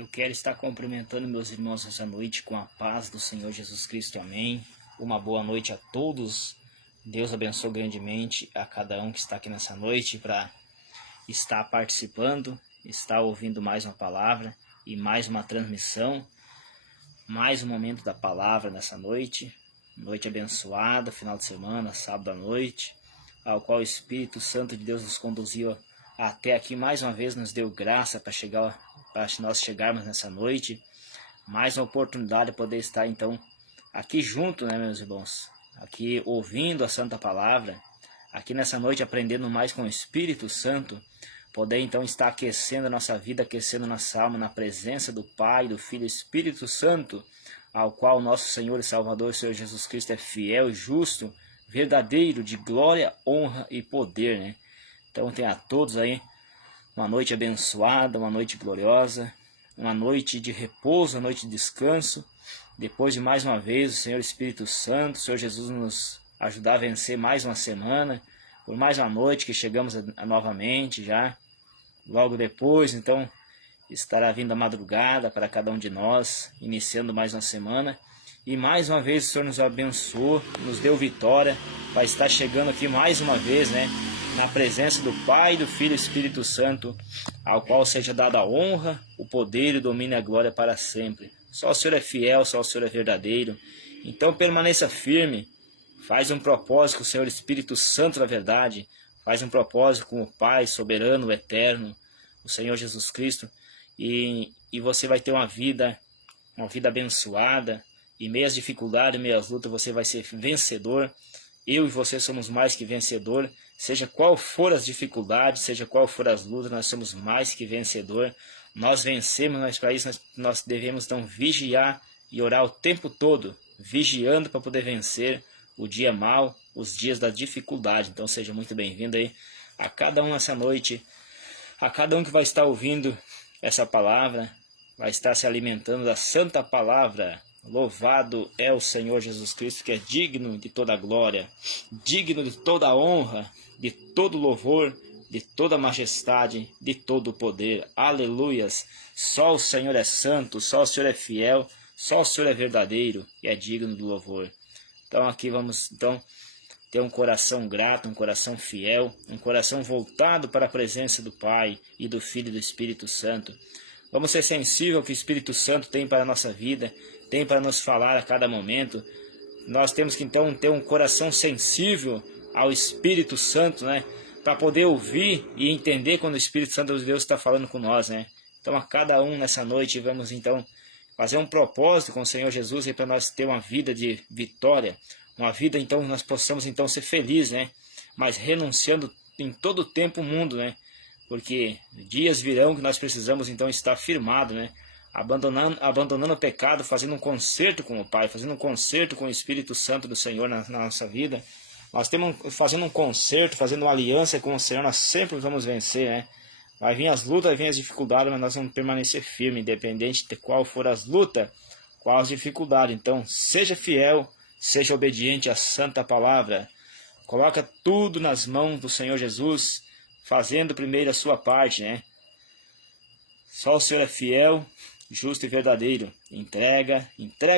Eu quero estar cumprimentando meus irmãos essa noite com a paz do Senhor Jesus Cristo, amém. Uma boa noite a todos. Deus abençoe grandemente a cada um que está aqui nessa noite para estar participando, estar ouvindo mais uma palavra e mais uma transmissão, mais um momento da palavra nessa noite. Noite abençoada, final de semana, sábado à noite, ao qual o Espírito Santo de Deus nos conduziu até aqui mais uma vez, nos deu graça para nós chegarmos nessa noite. Mais uma oportunidade de poder estar então aqui junto, né, meus irmãos? Aqui ouvindo a Santa Palavra, aqui nessa noite aprendendo mais com o Espírito Santo, poder então estar aquecendo a nossa vida, aquecendo nossa alma na presença do Pai, do Filho e do Espírito Santo, ao qual o nosso Senhor e Salvador, o Senhor Jesus Cristo, é fiel, justo, verdadeiro, de glória, honra e poder, né? Então tenha a todos aí uma noite abençoada, uma noite gloriosa, uma noite de repouso, uma noite de descanso. Depois de mais uma vez o Senhor Espírito Santo, o Senhor Jesus nos ajudar a vencer mais uma semana, por mais uma noite que chegamos novamente já. Logo depois, então, estará vindo a madrugada para cada um de nós, iniciando mais uma semana. E mais uma vez o Senhor nos abençoou, nos deu vitória, para estar chegando aqui mais uma vez, né? Na presença do Pai, do Filho e do Espírito Santo, ao qual seja dada a honra, o poder, o domínio e a glória para sempre. Só o Senhor é fiel, só o Senhor é verdadeiro. Então permaneça firme, faz um propósito com o Senhor Espírito Santo da verdade, faz um propósito com o Pai soberano, o eterno, o Senhor Jesus Cristo, e você vai ter uma vida abençoada. Em meio às dificuldades, em meio às lutas, você vai ser vencedor. Eu e você somos mais que vencedor. Seja qual for as dificuldades, seja qual for as lutas, nós somos mais que vencedor. Nós vencemos, mas para isso nós devemos então vigiar e orar o tempo todo, vigiando para poder vencer o dia mau, os dias da dificuldade. Então seja muito bem-vindo aí a cada um nessa noite, a cada um que vai estar ouvindo essa palavra, vai estar se alimentando da santa palavra. Louvado é o Senhor Jesus Cristo, que é digno de toda glória, digno de toda honra, de todo louvor, de toda majestade, de todo poder. Aleluias! Só o Senhor é santo, só o Senhor é fiel, só o Senhor é verdadeiro e é digno do louvor. Então aqui vamos ter um coração grato, um coração fiel, um coração voltado para a presença do Pai e do Filho e do Espírito Santo. Vamos ser sensíveis ao que o Espírito Santo tem para a nossa vida, tem para nos falar a cada momento. Nós temos que então ter um coração sensível ao Espírito Santo, né? Para poder ouvir e entender quando o Espírito Santo de Deus está falando com nós, né? Então a cada um nessa noite vamos então fazer um propósito com o Senhor Jesus para nós ter uma vida de vitória, uma vida então nós possamos então ser felizes, né? Mas renunciando em todo o tempo o mundo, né? Porque dias virão que nós precisamos então estar firmados, né? Abandonando o pecado, fazendo um concerto com o Pai, fazendo um concerto com o Espírito Santo do Senhor na nossa vida. Nós temos fazendo um concerto, fazendo uma aliança com o Senhor, nós sempre vamos vencer, né? Vai vir as lutas, vai vir as dificuldades, mas nós vamos permanecer firmes, independente de qual for as lutas, qual as dificuldades. Então, seja fiel, seja obediente à santa palavra. Coloca tudo nas mãos do Senhor Jesus, fazendo primeiro a sua parte, né? Só o Senhor é fiel, justo e verdadeiro. Entrega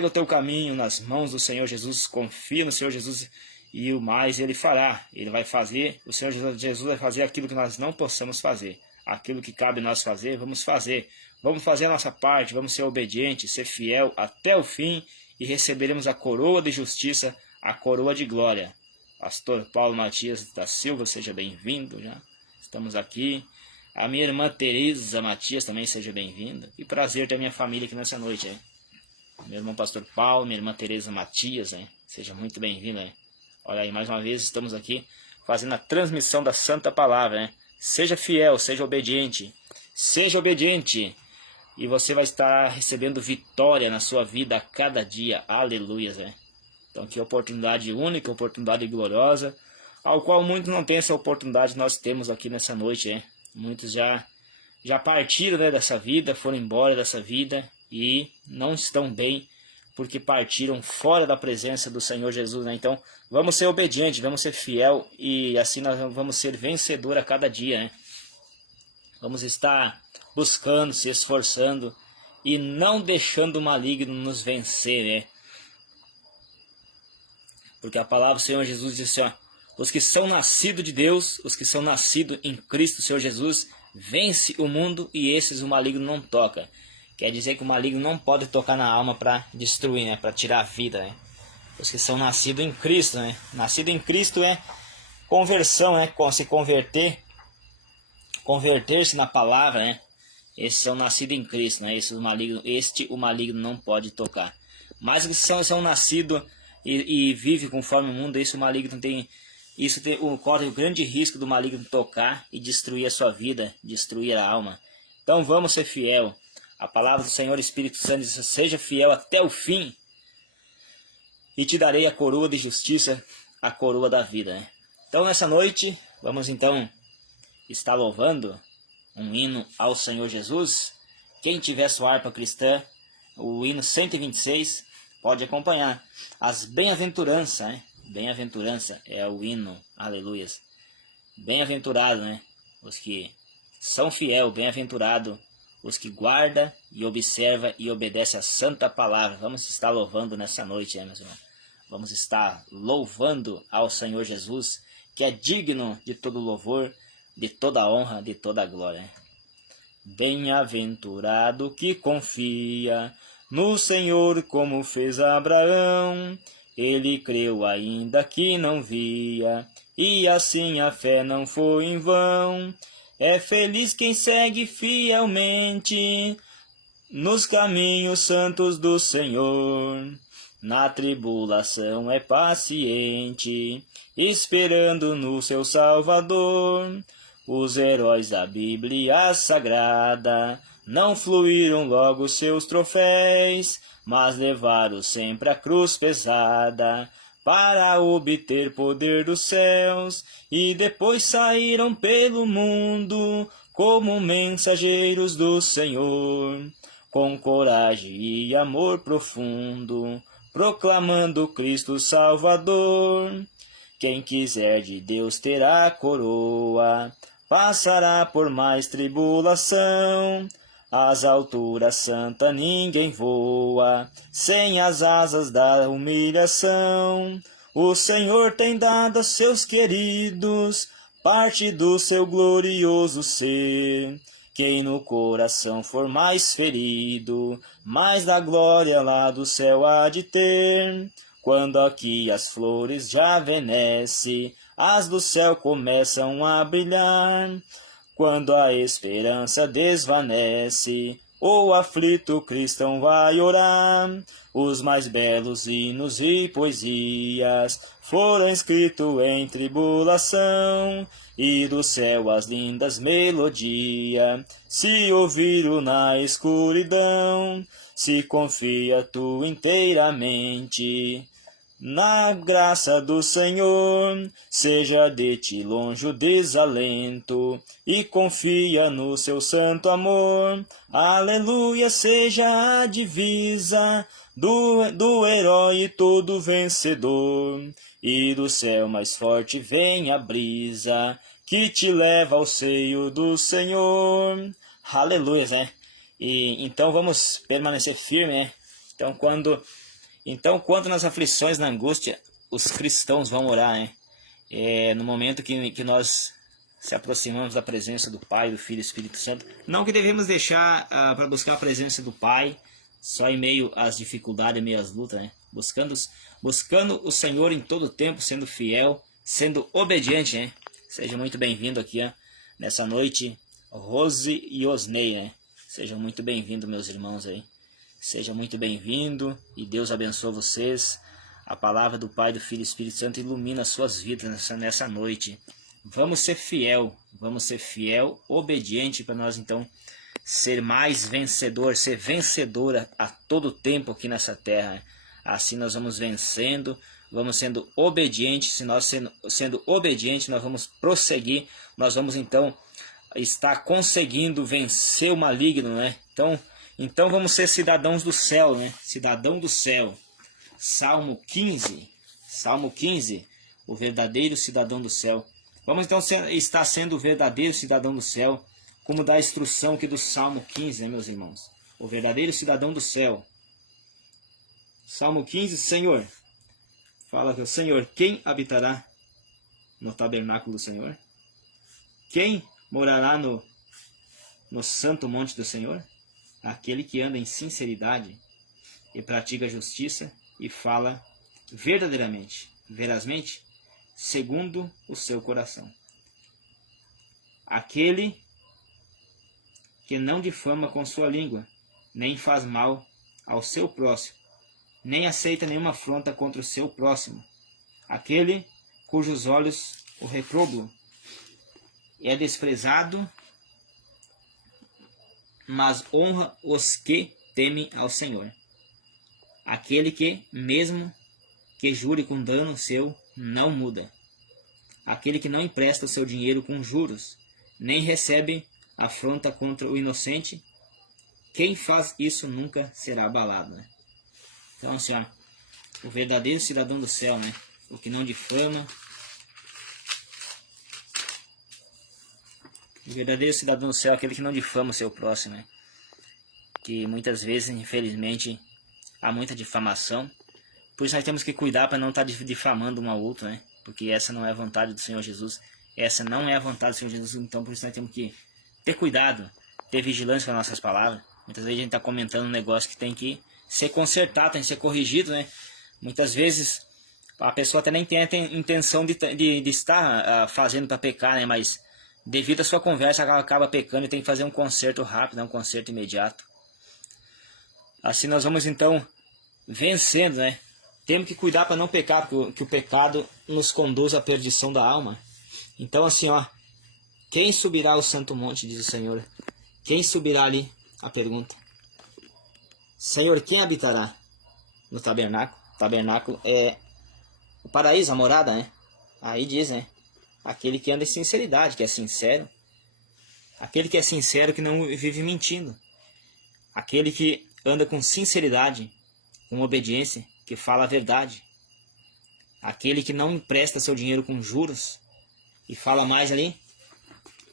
o teu caminho nas mãos do Senhor Jesus, confia no Senhor Jesus e o mais Ele fará. Ele vai fazer, o Senhor Jesus vai fazer aquilo que nós não possamos fazer. Aquilo que cabe nós fazer, vamos fazer. Vamos fazer a nossa parte, vamos ser obedientes, ser fiel até o fim e receberemos a coroa de justiça, a coroa de glória. Pastor Paulo Matias da Silva, seja bem-vindo já. Estamos aqui. A minha irmã Teresa Matias também seja bem-vinda. Que prazer ter a minha família aqui nessa noite, hein? Meu irmão Pastor Paulo, minha irmã Teresa Matias, hein? Seja muito bem-vinda, hein? Olha aí, mais uma vez estamos aqui fazendo a transmissão da Santa Palavra, né? Seja fiel, seja obediente. Seja obediente. E você vai estar recebendo vitória na sua vida a cada dia. Aleluia, né? Então que oportunidade única, oportunidade gloriosa, ao qual muitos não têm essa oportunidade que nós temos aqui nessa noite, hein? Muitos já partiram, né, dessa vida, foram embora dessa vida e não estão bem porque partiram fora da presença do Senhor Jesus, né? Então vamos ser obedientes, vamos ser fiel e assim nós vamos ser vencedor a cada dia, né? Vamos estar buscando, se esforçando e não deixando o maligno nos vencer, né? Porque a palavra do Senhor Jesus diz assim, ó, os que são nascidos de Deus, os que são nascidos em Cristo, Senhor Jesus, vence o mundo e esses o maligno não toca. Quer dizer que o maligno não pode tocar na alma para destruir, né? Para tirar a vida, né? Os que são nascidos em Cristo, né? Nascido em Cristo é conversão, né? Se converter, converter-se na palavra, né? Esses são nascidos em Cristo, né? Este o maligno não pode tocar. Mas os que são nascidos e vivem conforme o mundo, esse o maligno tem... corre o grande risco do maligno tocar e destruir a sua vida, destruir a alma. Então vamos ser fiel. A palavra do Senhor Espírito Santo diz, seja fiel até o fim e te darei a coroa de justiça, a coroa da vida, né? Então nessa noite, vamos então estar louvando um hino ao Senhor Jesus. Quem tiver sua harpa cristã, o hino 126, pode acompanhar. As bem-aventuranças, né? Bem-aventurança é o hino, aleluias. Bem-aventurado, né? Os que são fiel, bem-aventurado, os que guarda e observa e obedece a santa palavra. Vamos estar louvando nessa noite, né, meus irmãos? Vamos estar louvando ao Senhor Jesus, que é digno de todo louvor, de toda honra, de toda glória. Bem-aventurado que confia no Senhor como fez Abraão. Ele creu ainda que não via, e assim a fé não foi em vão. É feliz quem segue fielmente nos caminhos santos do Senhor. Na tribulação é paciente, esperando no seu Salvador. Os heróis da Bíblia Sagrada não fluíram logo seus troféus, mas levaram sempre a cruz pesada para obter poder dos céus, e depois saíram pelo mundo como mensageiros do Senhor, com coragem e amor profundo, proclamando Cristo Salvador. Quem quiser de Deus terá coroa, passará por mais tribulação. Às alturas santa ninguém voa, sem as asas da humilhação. O Senhor tem dado a seus queridos parte do seu glorioso ser. Quem no coração for mais ferido, mais da glória lá do céu há de ter. Quando aqui as flores já venescem, as do céu começam a brilhar. Quando a esperança desvanece, o aflito cristão vai orar. Os mais belos hinos e poesias foram escritos em tribulação, e do céu as lindas melodias se ouviram na escuridão. Se confia tu inteiramente na graça do Senhor, seja de ti longe o desalento, e confia no seu santo amor. Aleluia, seja a divisa do herói todo vencedor, e do céu mais forte vem a brisa, que te leva ao seio do Senhor. Aleluia, né? E então vamos permanecer firme, né? Então, quando nas aflições, na angústia, os cristãos vão orar, né? No momento que nós se aproximamos da presença do Pai, do Filho e do Espírito Santo. Não que devemos deixar para buscar a presença do Pai só em meio às dificuldades, em meio às lutas, né? Buscando o Senhor em todo o tempo, sendo fiel, sendo obediente, né? Seja muito bem-vindo aqui, ó, nessa noite, Rose e Osnei, né? Sejam muito bem-vindos, meus irmãos aí. Seja muito bem-vindo e Deus abençoe vocês. A palavra do Pai, do Filho e do Espírito Santo ilumina as suas vidas nessa noite. Vamos ser fiel, obediente, para nós então ser mais vencedor, ser vencedora a todo tempo aqui nessa terra. Assim nós vamos vencendo, vamos sendo obedientes. Se nós sendo obedientes, nós vamos prosseguir, nós vamos então estar conseguindo vencer o maligno, né? Então vamos ser cidadãos do céu, né? Cidadão do céu. Salmo 15, o verdadeiro cidadão do céu. Vamos então estar sendo o verdadeiro cidadão do céu, como dá a instrução aqui do Salmo 15, né, meus irmãos? o verdadeiro cidadão do céu. Salmo 15, Senhor. Fala que o Senhor, quem habitará no tabernáculo do Senhor? Quem morará no santo monte do Senhor? Aquele que anda em sinceridade e pratica a justiça e fala verdadeiramente, verazmente, segundo o seu coração. Aquele que não difama com sua língua, nem faz mal ao seu próximo, nem aceita nenhuma afronta contra o seu próximo. Aquele cujos olhos o reprobam é desprezado, mas honra os que temem ao Senhor. Aquele que, mesmo que jure com dano seu, não muda. Aquele que não empresta o seu dinheiro com juros, nem recebe afronta contra o inocente, quem faz isso nunca será abalado. Né? Então, assim, ó, o verdadeiro cidadão do céu, né? O que não difama. O verdadeiro cidadão do céu é aquele que não difama o seu próximo, né? Que muitas vezes, infelizmente, há muita difamação. Por isso nós temos que cuidar para não estar difamando um ao outro, né? Porque essa não é a vontade do Senhor Jesus. Essa não é a vontade do Senhor Jesus. Então, por isso nós temos que ter cuidado, ter vigilância com as nossas palavras. Muitas vezes a gente está comentando um negócio que tem que ser consertado, tem que ser corrigido, né? Muitas vezes a pessoa até nem tem a intenção de estar fazendo para pecar, né? Mas devido à sua conversa ela acaba pecando e tem que fazer um conserto rápido, né? Um conserto imediato. Assim nós vamos então vencendo, né? Temos que cuidar para não pecar, porque o pecado nos conduz à perdição da alma. Então assim, ó, quem subirá ao santo monte, diz o Senhor? Quem subirá ali? A pergunta. Senhor, quem habitará no tabernáculo? O tabernáculo é o paraíso, a morada, né? Aí diz, né? Aquele que anda em sinceridade, que é sincero. Aquele que é sincero, que não vive mentindo. Aquele que anda com sinceridade, com obediência, que fala a verdade. Aquele que não empresta seu dinheiro com juros. E fala mais ali.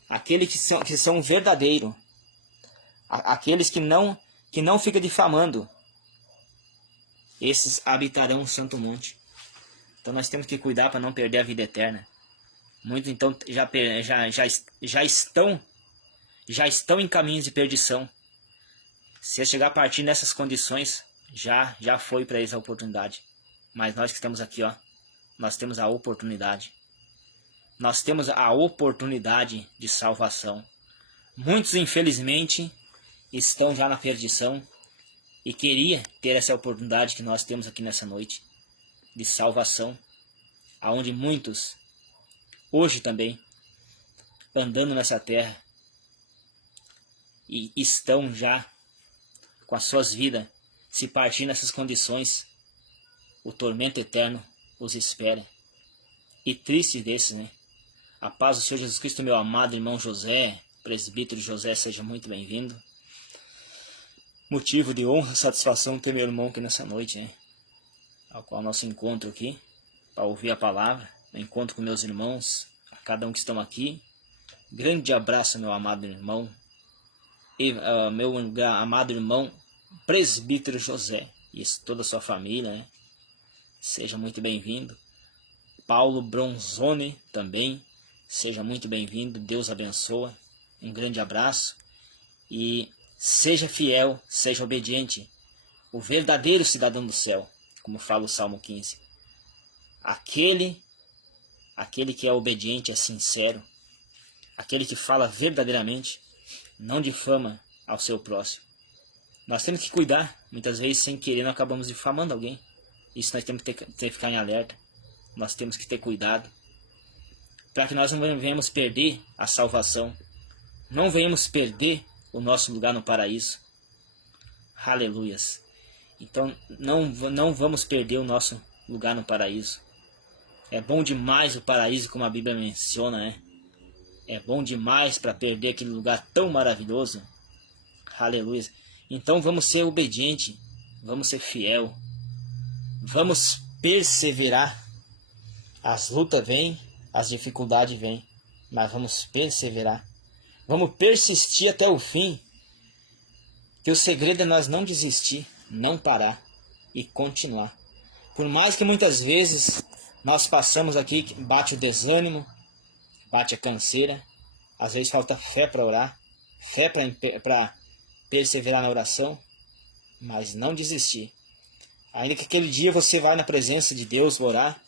Aquele que são verdadeiro. Aqueles que não fica difamando. Esses habitarão o santo monte. Então nós temos que cuidar para não perder a vida eterna. Muitos então já estão em caminhos de perdição. Se chegar a partir nessas condições, já foi para eles a oportunidade. Mas nós que estamos aqui, ó, nós temos a oportunidade. Nós temos a oportunidade de salvação. Muitos, infelizmente, estão já na perdição e queria ter essa oportunidade que nós temos aqui nessa noite de salvação, aonde muitos hoje também andando nessa terra e estão já com as suas vidas, se partir nessas condições, o tormento eterno os espera. E triste desses, né? A paz do Senhor Jesus Cristo, meu amado irmão José, presbítero José, seja muito bem-vindo. Motivo de honra e satisfação ter meu irmão aqui nessa noite, né? Ao qual nosso encontro aqui, para ouvir a palavra, encontro com meus irmãos, a cada um que estão aqui. Grande abraço, meu amado irmão, e meu amado irmão presbítero José e toda a sua família, né? Seja muito bem-vindo. Paulo Bronzone também, seja muito bem-vindo. Deus abençoa. Um grande abraço e seja fiel, seja obediente, o verdadeiro cidadão do céu, como fala o Salmo 15. Aquele que é obediente, é sincero, aquele que fala verdadeiramente, não difama ao seu próximo. Nós temos que cuidar, muitas vezes sem querer nós acabamos difamando alguém. Isso nós temos que ficar em alerta. Nós temos que ter cuidado, para que nós não venhamos perder a salvação, não venhamos perder o nosso lugar no paraíso. Aleluias. Então não vamos perder o nosso lugar no paraíso. É bom demais o paraíso, como a Bíblia menciona, né? É bom demais para perder aquele lugar tão maravilhoso. Aleluia. Então vamos ser obedientes, vamos ser fiel, vamos perseverar. As lutas vêm, as dificuldades vêm, mas vamos perseverar. Vamos persistir até o fim. Que o segredo é nós não desistir, não parar e continuar. Por mais que muitas vezes nós passamos aqui, bate o desânimo, bate a canseira, às vezes falta fé para orar, fé para perseverar na oração, mas não desistir. Ainda que aquele dia você vai na presença de Deus orar,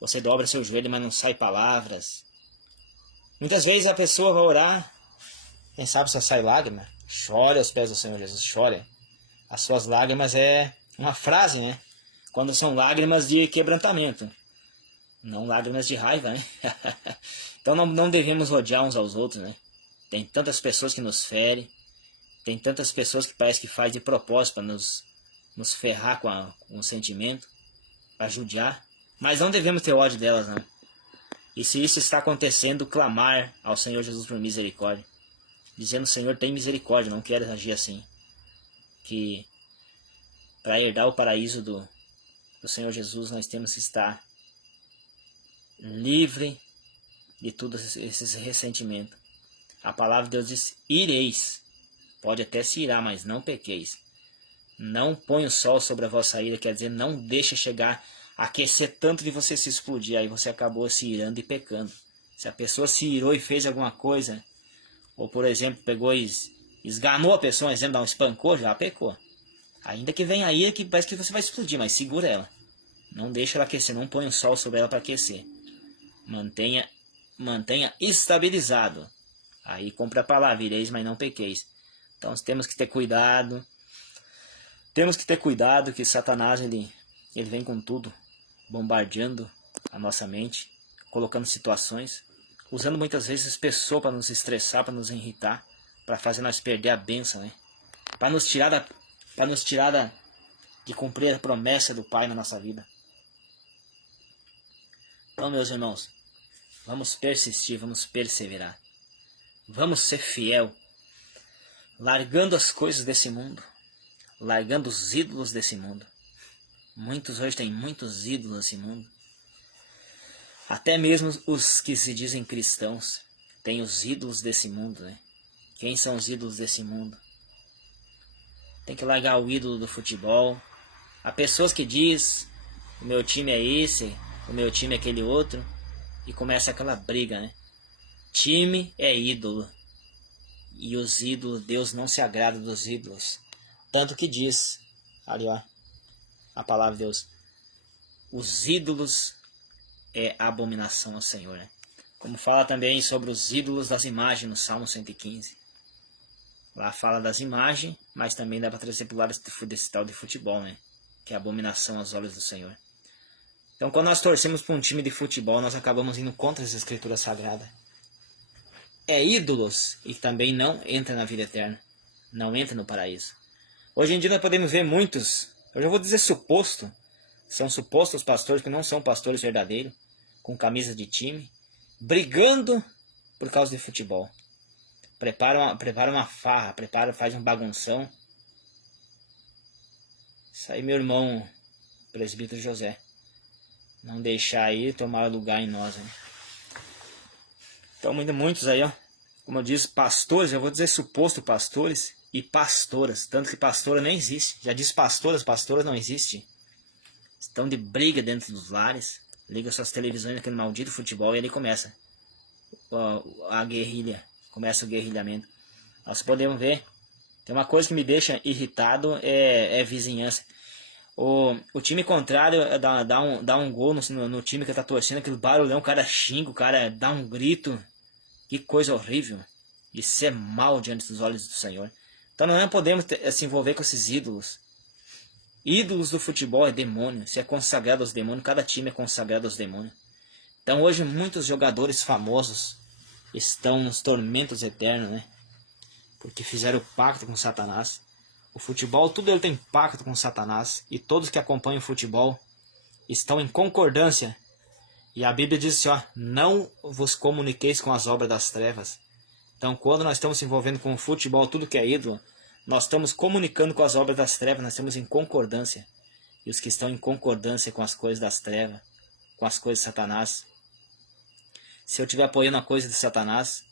você dobra seu joelho, mas não sai palavras. Muitas vezes a pessoa vai orar, quem sabe só sai lágrima. Chore aos pés do Senhor Jesus, chore. As suas lágrimas é uma frase, né? Quando são lágrimas de quebrantamento, não lágrimas de raiva, né? Então não devemos odiar uns aos outros, né? Tem tantas pessoas que nos ferem, tem tantas pessoas que parece que faz de propósito para nos ferrar com o sentimento, para judiar, mas não devemos ter ódio delas, não. E se isso está acontecendo, clamar ao Senhor Jesus por misericórdia, dizendo: Senhor, tem misericórdia, não quero agir assim, que para herdar o paraíso do Senhor Jesus nós temos que estar livre de todos esses ressentimentos. A palavra de Deus diz: ireis. Pode até se irar, mas não pequeis. Não põe o sol sobre a vossa ira, quer dizer, não deixa chegar a aquecer tanto de você se explodir. Aí você acabou se irando e pecando. Se a pessoa se irou e fez alguma coisa, ou por exemplo, pegou e esganou a pessoa, por exemplo, espancou, já pecou. Ainda que venha a ira que parece que você vai explodir, mas segura ela. Não deixa ela aquecer, não põe o sol sobre ela para aquecer. Mantenha estabilizado. Aí compra a palavra: ireis, mas não pequeis. Então temos que ter cuidado. Temos que ter cuidado que Satanás ele vem com tudo, bombardeando a nossa mente, colocando situações, usando muitas vezes pessoas para nos estressar, para nos irritar, para fazer nós perder a bênção, né? Para nos tirar de cumprir a promessa do Pai na nossa vida. Então, meus irmãos, vamos persistir, vamos perseverar. Vamos ser fiel, largando as coisas desse mundo, largando os ídolos desse mundo. Muitos hoje têm muitos ídolos nesse mundo. Até mesmo os que se dizem cristãos têm os ídolos desse mundo, né? Quem são os ídolos desse mundo? Tem que largar o ídolo do futebol. Há pessoas que dizem: o meu time é esse, o meu time é aquele outro, e começa aquela briga, né? Time é ídolo. E os ídolos, Deus não se agrada dos ídolos. Tanto que diz, ali ó, a palavra de Deus: os ídolos é abominação ao Senhor, né? Como fala também sobre os ídolos das imagens no Salmo 115. Lá fala das imagens, mas também dá para trazer para o lado desse tal de futebol, né? Que é abominação aos olhos do Senhor. Então, quando nós torcemos para um time de futebol, nós acabamos indo contra as escrituras sagradas. É ídolos e também não entra na vida eterna. Não entra no paraíso. Hoje em dia nós podemos ver muitos, eu já vou dizer suposto, são supostos pastores que não são pastores verdadeiros, com camisa de time, brigando por causa de futebol. Prepara uma farra, faz um bagunção. Isso aí, meu irmão presbítero José. Não deixar aí tomar lugar em nós, né? Então, muitos aí, ó. Como eu disse, pastores, eu vou dizer suposto pastores e pastoras. Tanto que pastora nem existe. Já disse pastoras não existe. Estão de briga dentro dos lares. Liga suas televisões naquele maldito futebol e ele começa a guerrilha. Começa o guerrilhamento. Nós podemos ver. Tem uma coisa que me deixa irritado, é vizinhança. O time contrário dá um gol no time que tá torcendo, aquele barulhão, o cara xinga, o cara dá um grito. Que coisa horrível de ser mal diante dos olhos do Senhor. Então não podemos se envolver com esses ídolos. Ídolos do futebol é demônio. Se é consagrado aos demônios, cada time é consagrado aos demônios. Então hoje muitos jogadores famosos estão nos tormentos eternos, né? Porque fizeram pacto com Satanás. O futebol, tudo ele tem pacto com Satanás. E todos que acompanham o futebol estão em concordância. E a Bíblia diz assim, ó: não vos comuniqueis com as obras das trevas. Então quando nós estamos se envolvendo com o futebol, tudo que é ídolo, nós estamos comunicando com as obras das trevas, nós estamos em concordância. E os que estão em concordância com as coisas das trevas, com as coisas de Satanás, se eu estiver apoiando a coisa de Satanás,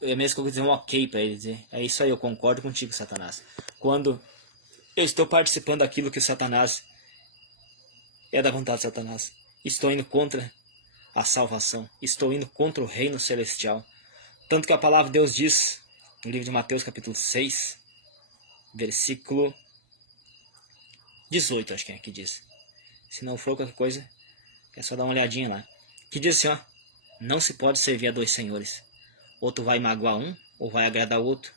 é mesmo que eu dizer um ok para ele dizer. É isso aí, eu concordo contigo, Satanás. Quando eu estou participando daquilo que o Satanás é da vontade de Satanás, estou indo contra a salvação, estou indo contra o reino celestial. Tanto que a palavra de Deus diz, no livro de Mateus capítulo 6, versículo 18, acho que é que diz. Se não for qualquer coisa, é só dar uma olhadinha lá. Que diz assim, ó: não se pode servir a dois senhores. Ou tu vai magoar um, ou vai agradar o outro.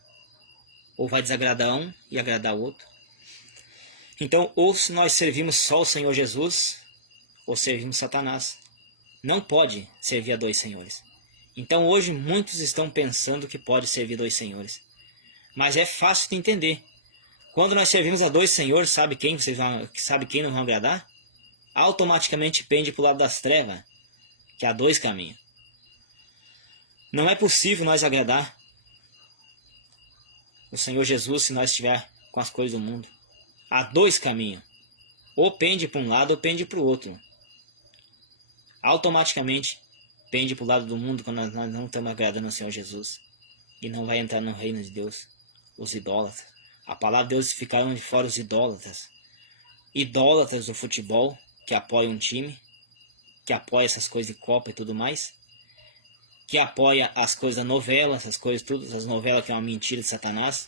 Ou vai desagradar um e agradar o outro. Então, ou se nós servimos só o Senhor Jesus, ou servimos Satanás. Não pode servir a dois senhores. Então hoje muitos estão pensando que pode servir dois senhores. Mas é fácil de entender. Quando nós servimos a dois senhores, sabe quem não vão agradar? Automaticamente pende para o lado das trevas, que há dois caminhos. Não é possível nós agradar o Senhor Jesus se nós estiver com as coisas do mundo. Há dois caminhos. Ou pende para um lado ou pende para o outro. Automaticamente pende para o lado do mundo quando nós não estamos agradando ao Senhor Jesus. E não vai entrar no reino de Deus. Os idólatras. A palavra de Deus ficaram de fora os idólatras. Idólatras do futebol, que apoiam um time, que apoia essas coisas de Copa e tudo mais, que apoia as coisas da novela, essas coisas tudo, as novelas que é uma mentira de Satanás,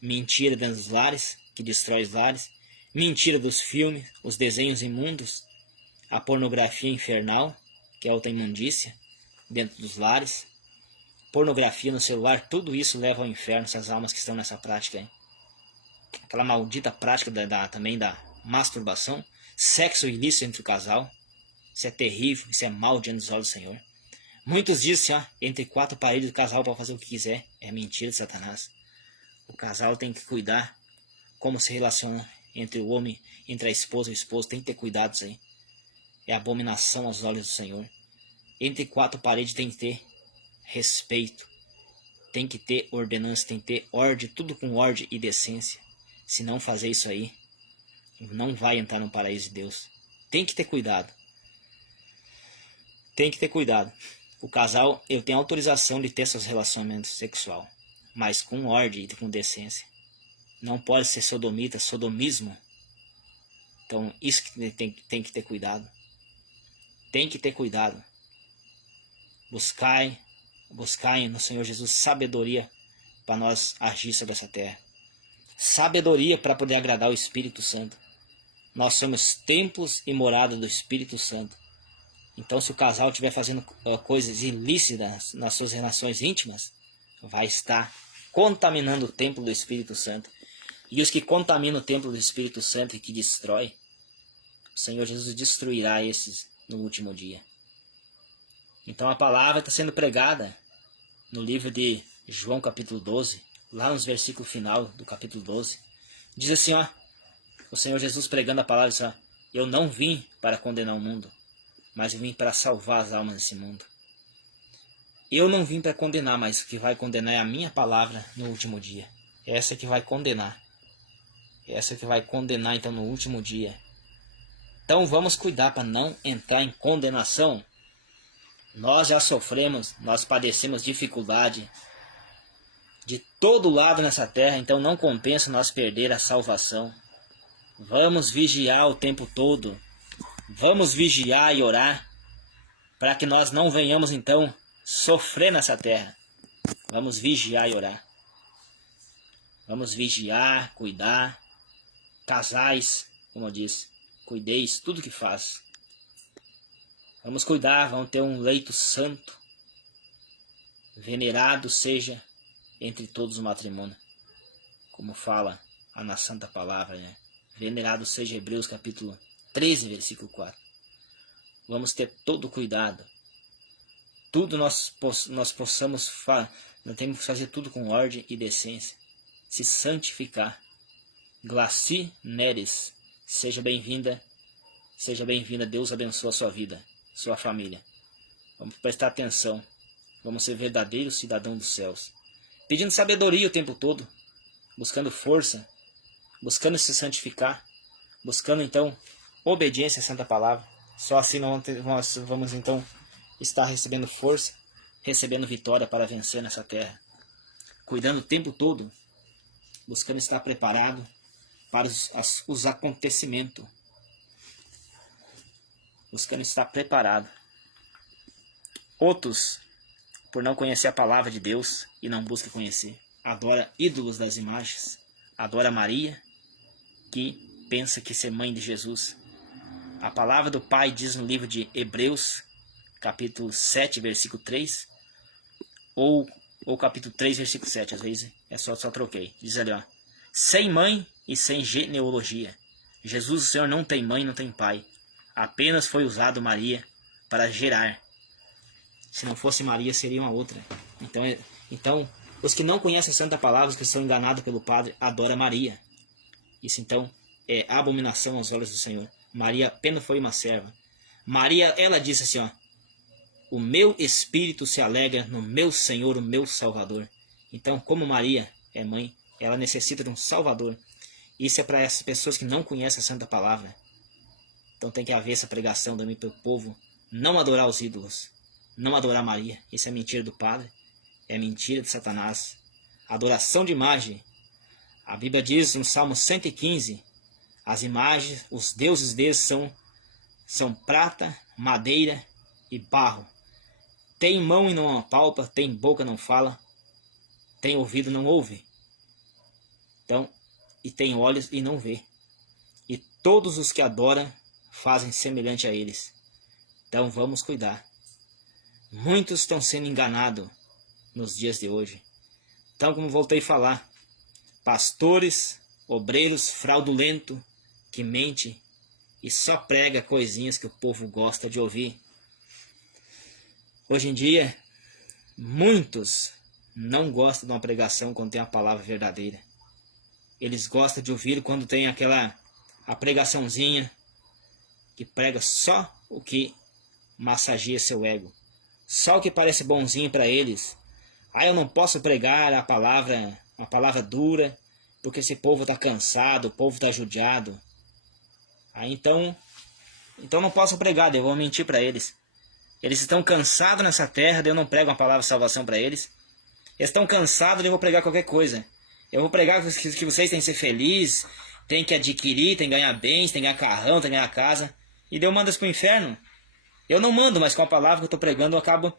mentira dentro dos lares, que destrói os lares, mentira dos filmes, os desenhos imundos, a pornografia infernal, que é outra imundícia, dentro dos lares, pornografia no celular, tudo isso leva ao inferno, essas almas que estão nessa prática aí. Aquela maldita prática também da masturbação, sexo ilícito entre o casal, isso é terrível, isso é mal diante dos olhos do Senhor. Muitos dizem, entre quatro paredes do casal para fazer o que quiser, é mentira de Satanás. O casal tem que cuidar como se relaciona entre o homem, entre a esposa e o esposo, tem que ter cuidados aí. É abominação aos olhos do Senhor. Entre quatro paredes tem que ter respeito, tem que ter ordenança, tem que ter ordem, tudo com ordem e decência. Se não fazer isso aí, não vai entrar no paraíso de Deus. Tem que ter cuidado. Tem que ter cuidado. O casal, eu tenho autorização de ter seus relacionamentos sexual, mas com ordem e com decência. Não pode ser sodomita, sodomismo. Então, isso que tem que ter cuidado. Tem que ter cuidado. Buscai no Senhor Jesus sabedoria para nós agir sobre essa terra. Sabedoria para poder agradar o Espírito Santo. Nós somos templos e morada do Espírito Santo. Então, se o casal estiver fazendo coisas ilícitas nas suas relações íntimas, vai estar contaminando o templo do Espírito Santo. E os que contaminam o templo do Espírito Santo e que destrói, o Senhor Jesus destruirá esses no último dia. Então a palavra está sendo pregada no livro de João capítulo 12, lá nos versículos final do capítulo 12. Diz assim, o Senhor Jesus pregando a palavra, diz, eu não vim para condenar o mundo, mas eu vim para salvar as almas desse mundo. Eu não vim para condenar, mas o que vai condenar é a minha palavra no último dia. Essa que vai condenar. Essa que vai condenar então no último dia. Então vamos cuidar para não entrar em condenação. Nós já sofremos, nós padecemos dificuldade de todo lado nessa terra, então não compensa nós perder a salvação. Vamos vigiar o tempo todo. Vamos vigiar e orar para que nós não venhamos então sofrer nessa terra. Vamos vigiar e orar. Vamos vigiar, cuidar. Casais, como eu disse, cuideis tudo que faz. Vamos cuidar, vamos ter um leito santo. Venerado seja entre todos o matrimônio. Como fala na Santa Palavra, né? Venerado seja Hebreus capítulo 13, versículo 4. Vamos ter todo cuidado. Tudo nós possamos nós temos que fazer tudo com ordem e decência. Se santificar. Glaci Neres, seja bem-vinda. Seja bem-vinda. Deus abençoe a sua vida, sua família. Vamos prestar atenção. Vamos ser verdadeiros cidadãos dos céus. Pedindo sabedoria o tempo todo. Buscando força. Buscando se santificar. Buscando então obediência à Santa Palavra. Só assim nós vamos então estar recebendo força recebendo vitória para vencer nessa terra, cuidando o tempo todo, buscando estar preparado para os acontecimentos, buscando estar preparado. Outros, por não conhecer a palavra de Deus e não busca conhecer, adora ídolos das imagens, adora Maria, que pensa que ser mãe de Jesus. A palavra do Pai diz no livro de Hebreus, capítulo 7, versículo 3, ou capítulo 3, versículo 7, às vezes só troquei. Diz ali, ó, sem mãe e sem genealogia. Jesus, o Senhor, não tem mãe, não tem pai. Apenas foi usado Maria para gerar. Se não fosse Maria, seria uma outra. Então, os que não conhecem a Santa Palavra, os que são enganados pelo Padre, adoram Maria. Isso, então, é abominação aos olhos do Senhor. Maria apenas foi uma serva. Maria, ela disse assim, ó, o meu espírito se alegra no meu Senhor, o meu Salvador. Então, como Maria é mãe, ela necessita de um Salvador. Isso é para essas pessoas que não conhecem a Santa Palavra. Então tem que haver essa pregação também para o povo não adorar os ídolos, não adorar Maria. Isso é mentira do Padre, é mentira de Satanás. Adoração de imagem. A Bíblia diz no Salmo 115, as imagens, os deuses deles são prata, madeira e barro. Tem mão e não apalpa, tem boca não fala, tem ouvido não ouve. Então, e tem olhos e não vê. E todos os que adoram fazem semelhante a eles. Então vamos cuidar. Muitos estão sendo enganados nos dias de hoje. Então, como voltei a falar, pastores, obreiros fraudulentos que mente e só prega coisinhas que o povo gosta de ouvir. Hoje em dia, muitos não gostam de uma pregação quando tem a palavra verdadeira. Eles gostam de ouvir quando tem a pregaçãozinha que prega só o que massageia seu ego. Só o que parece bonzinho para eles. Eu não posso pregar uma palavra dura, porque esse povo está cansado, o povo está judiado. Então não posso pregar, eu vou mentir para eles. Eles estão cansados nessa terra, eu não prego uma palavra de salvação para eles. Eles estão cansados, eu vou pregar qualquer coisa. Eu vou pregar que vocês têm que ser felizes, têm que adquirir, têm que ganhar bens, têm que ganhar carrão, têm que ganhar casa. E Deus manda isso para o inferno. Eu não mando, mas com a palavra que eu estou pregando, eu acabo,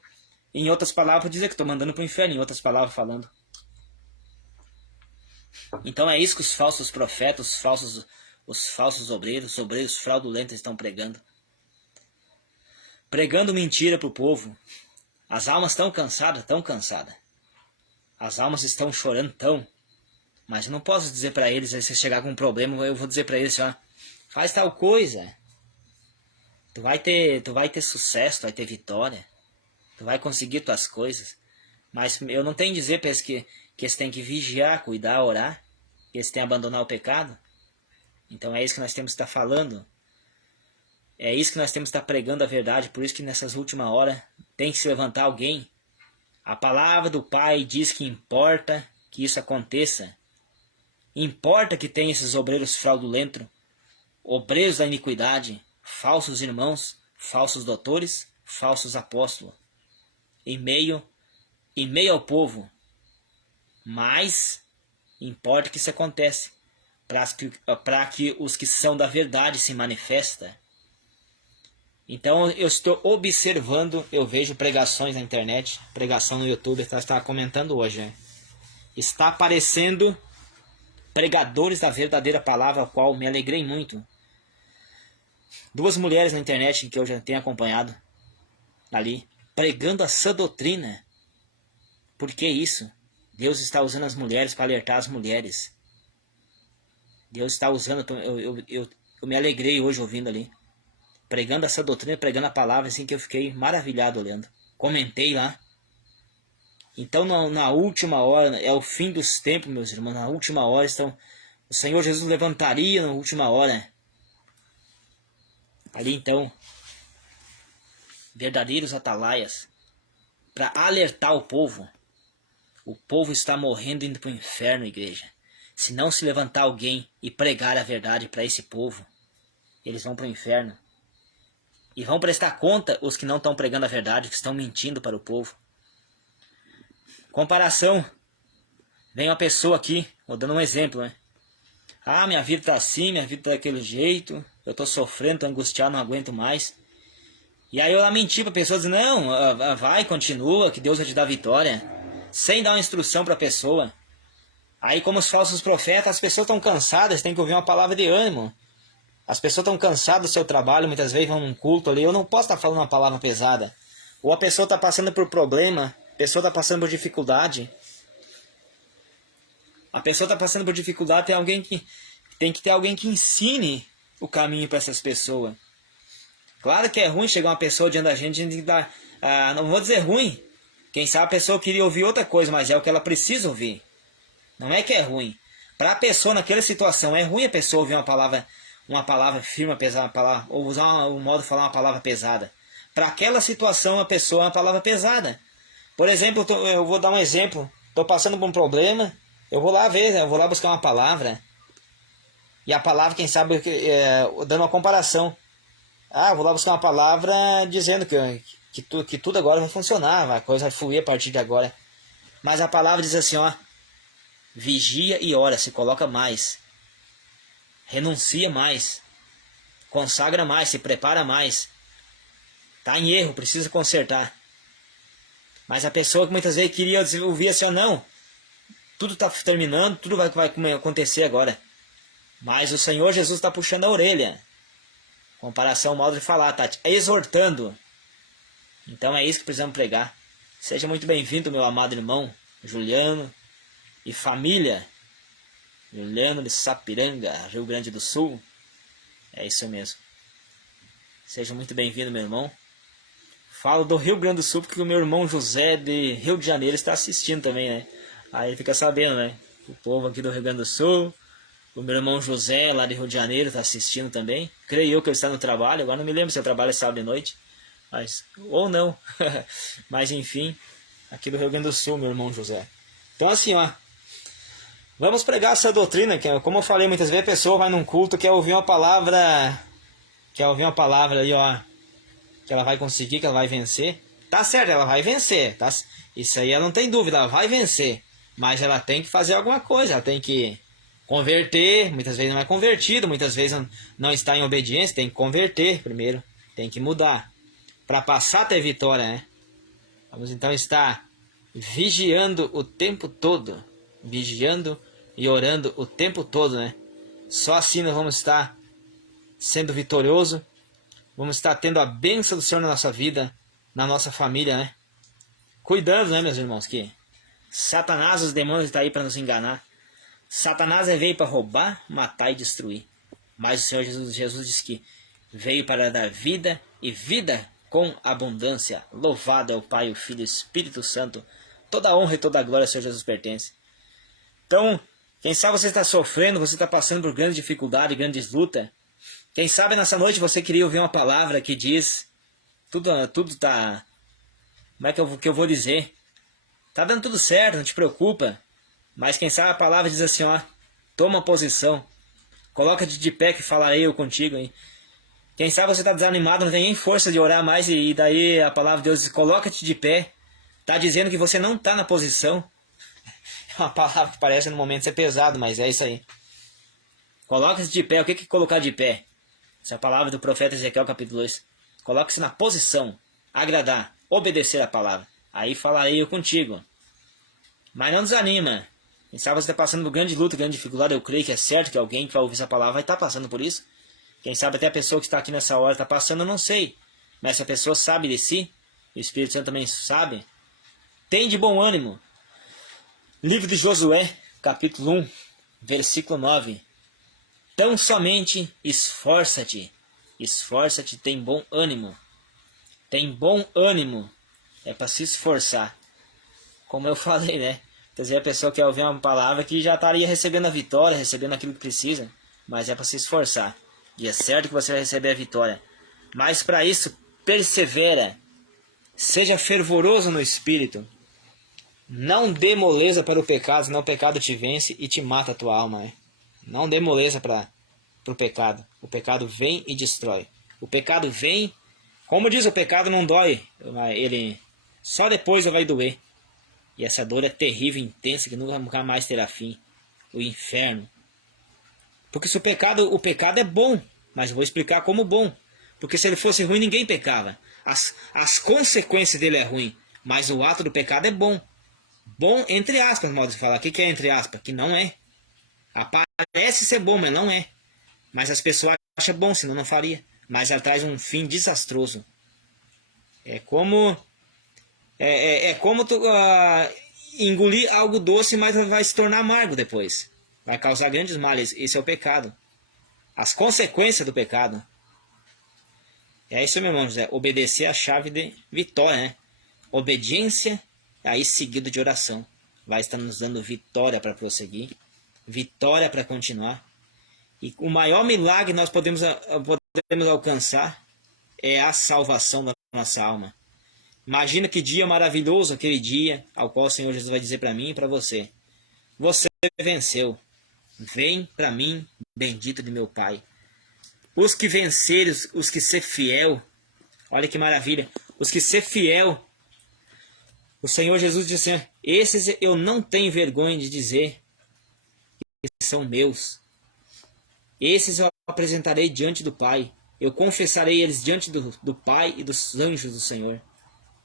em outras palavras, dizer que estou mandando para o inferno, em outras palavras falando. Então é isso que os falsos profetas, os falsos obreiros, os obreiros fraudulentos estão pregando. Pregando mentira para o povo. As almas estão cansadas, tão cansadas. As almas estão chorando, tão. Mas eu não posso dizer para eles, aí se chegar com um problema, eu vou dizer para eles, ó, faz tal coisa. Tu vai ter sucesso, tu vai ter vitória. Tu vai conseguir tuas coisas. Mas eu não tenho que dizer para eles que eles têm que vigiar, cuidar, orar. Que eles têm que abandonar o pecado. Então é isso que nós temos que estar falando. É isso que nós temos que estar pregando a verdade. Por isso que nessas últimas horas tem que se levantar alguém. A palavra do Pai diz que importa que isso aconteça. Importa que tenha esses obreiros fraudulentos, obreiros da iniquidade, falsos irmãos, falsos doutores, falsos apóstolos, em meio ao povo. Mas importa que isso aconteça, para que os que são da verdade se manifestem. Então eu estou observando, eu vejo pregações na internet, pregação no YouTube, estava comentando hoje, né? Está aparecendo pregadores da verdadeira palavra, a qual me alegrei muito. 2 mulheres na internet que eu já tenho acompanhado ali, pregando a sã doutrina. Por que isso? Deus está usando as mulheres para alertar as mulheres. Deus está usando, eu me alegrei hoje ouvindo ali. Pregando essa doutrina, pregando a palavra, assim que eu fiquei maravilhado olhando. Comentei lá. Então na última hora, é o fim dos tempos, meus irmãos. Na última hora o Senhor Jesus levantaria na última hora. Ali então, verdadeiros atalaias, para alertar o povo. O povo está morrendo indo para o inferno, igreja. Se não se levantar alguém e pregar a verdade para esse povo, eles vão para o inferno. E vão prestar conta os que não estão pregando a verdade, que estão mentindo para o povo. Comparação. Vem uma pessoa aqui, vou dando um exemplo, né? Ah, minha vida tá assim, minha vida tá daquele jeito, eu tô sofrendo, tô angustiado, não aguento mais. E aí eu lá menti pra pessoa, dizendo, não, vai, continua, que Deus vai te dar vitória. Sem dar uma instrução pra pessoa. Aí como os falsos profetas, as pessoas estão cansadas, tem que ouvir uma palavra de ânimo. As pessoas estão cansadas do seu trabalho, muitas vezes vão num culto ali, eu não posso estar falando uma palavra pesada. Ou a pessoa está passando por problema, a pessoa está passando por dificuldade. A pessoa está passando por dificuldade, tem que ter alguém que ensine o caminho para essas pessoas. Claro que é ruim chegar uma pessoa diante da gente, a gente tem que dar, não vou dizer ruim. Quem sabe a pessoa queria ouvir outra coisa, mas é o que ela precisa ouvir. Não é que é ruim. Para a pessoa naquela situação, é ruim a pessoa ouvir uma palavra firme, pesada, ou usar um modo de falar uma palavra pesada. Para aquela situação, a pessoa é uma palavra pesada. Por exemplo, eu vou dar um exemplo. Estou passando por um problema, eu vou lá buscar uma palavra. E a palavra, quem sabe, dando uma comparação. Eu vou lá buscar uma palavra dizendo que tudo agora vai funcionar, a coisa vai fluir a partir de agora. Mas a palavra diz assim, vigia e ora, se coloca mais. Renuncia mais. Consagra mais, se prepara mais. Está em erro, precisa consertar. Mas a pessoa que muitas vezes queria ouvir assim, não, tudo está terminando, tudo vai acontecer agora. Mas o Senhor Jesus está puxando a orelha. Comparação ao modo de falar, tá exortando. Então é isso que precisamos pregar. Seja muito bem-vindo, meu amado irmão Juliano e família. Juliano de Sapiranga, Rio Grande do Sul. É isso mesmo. Seja muito bem-vindo, meu irmão. Falo do Rio Grande do Sul porque o meu irmão José de Rio de Janeiro está assistindo também, né? Aí fica sabendo, né? O povo aqui do Rio Grande do Sul. O meu irmão José, lá de Rio de Janeiro, está assistindo também. Creio eu que ele está no trabalho. Agora não me lembro se eu trabalho sábado de noite. Ou não. Mas enfim, aqui do Rio Grande do Sul, meu irmão José. Então assim, vamos pregar essa doutrina, que como eu falei muitas vezes, a pessoa vai num culto, quer ouvir uma palavra ali, que ela vai conseguir, que ela vai vencer. Tá certo, ela vai vencer, tá? Isso aí ela não tem dúvida, ela vai vencer. Mas ela tem que fazer alguma coisa, ela tem que converter, muitas vezes não é convertido, muitas vezes não está em obediência, tem que converter primeiro, tem que mudar. Para passar a ter vitória, né? Vamos então estar vigiando o tempo todo. Vigiando e orando o tempo todo, né? Só assim nós vamos estar sendo vitorioso. Vamos estar tendo a bênção do Senhor na nossa vida, na nossa família, né? Cuidando, né, meus irmãos, que Satanás, os demônios estão aí para nos enganar. Satanás veio para roubar, matar e destruir. Mas o Senhor Jesus disse que veio para dar vida e vida com abundância. Louvado é o Pai, o Filho e o Espírito Santo. Toda a honra e toda a glória ao Senhor Jesus pertence. Então, quem sabe você está sofrendo, você está passando por grandes dificuldades, grandes lutas. Quem sabe nessa noite você queria ouvir uma palavra que diz, tudo está, como é que eu vou dizer? Tá dando tudo certo, não te preocupa. Mas quem sabe a palavra diz assim, toma posição. Coloca-te de pé que falarei eu contigo, hein? Quem sabe você está desanimado, não tem nem força de orar mais, e daí a palavra de Deus diz, coloca-te de pé. Está dizendo que você não está na posição. É uma palavra que parece no momento ser pesado, mas é isso aí. Coloca-se de pé. O que é colocar de pé? Essa é a palavra do profeta Ezequiel, capítulo 2. Coloque-se na posição, agradar, obedecer a palavra. Aí falarei eu contigo. Mas não desanima. Quem sabe você está passando por grande luta, grande dificuldade. Eu creio que é certo que alguém que vai ouvir essa palavra vai estar passando por isso. Quem sabe até a pessoa que está aqui nessa hora está passando, eu não sei. Mas se a pessoa sabe de si, o Espírito Santo também sabe, tem de bom ânimo. Livro de Josué, capítulo 1, versículo 9. Tão somente esforça-te. Esforça-te, tem bom ânimo. Tem bom ânimo. É para se esforçar. Como eu falei, né? Quer dizer, a pessoa quer ouvir uma palavra que já estaria recebendo a vitória, recebendo aquilo que precisa. Mas é para se esforçar. E é certo que você vai receber a vitória. Mas para isso, persevera. Seja fervoroso no espírito. Não dê moleza para o pecado, senão o pecado te vence e te mata a tua alma. Não dê moleza para o pecado. O pecado vem e destrói. O pecado vem, como diz, o pecado não dói. Ele só depois vai doer. E essa dor é terrível, intensa, que nunca mais terá fim. O inferno. Porque se o pecado é bom, mas eu vou explicar como bom. Porque se ele fosse ruim, ninguém pecava. As consequências dele é ruim, mas o ato do pecado é bom. Bom, entre aspas, modo de falar. O que é entre aspas? Que não é. Parece ser bom, mas não é. Mas as pessoas acham bom, senão não faria. Mas ela traz um fim desastroso. É como tu engolir algo doce, mas vai se tornar amargo depois. Vai causar grandes males. Esse é o pecado. As consequências do pecado. É isso, meu irmão José. Obedecer é a chave de vitória, né? Obediência, aí seguido de oração. Vai estar nos dando vitória para prosseguir. Vitória para continuar. E o maior milagre que nós podemos alcançar é a salvação da nossa alma. Imagina que dia maravilhoso aquele dia ao qual o Senhor Jesus vai dizer para mim e para você. Você venceu. Vem para mim, bendito de meu Pai. Os que vencerem, os que ser fiel. Olha que maravilha. Os que ser fiel. O Senhor Jesus disse assim, esses eu não tenho vergonha de dizer que são meus. Esses eu apresentarei diante do Pai. Eu confessarei eles diante do Pai e dos anjos do Senhor.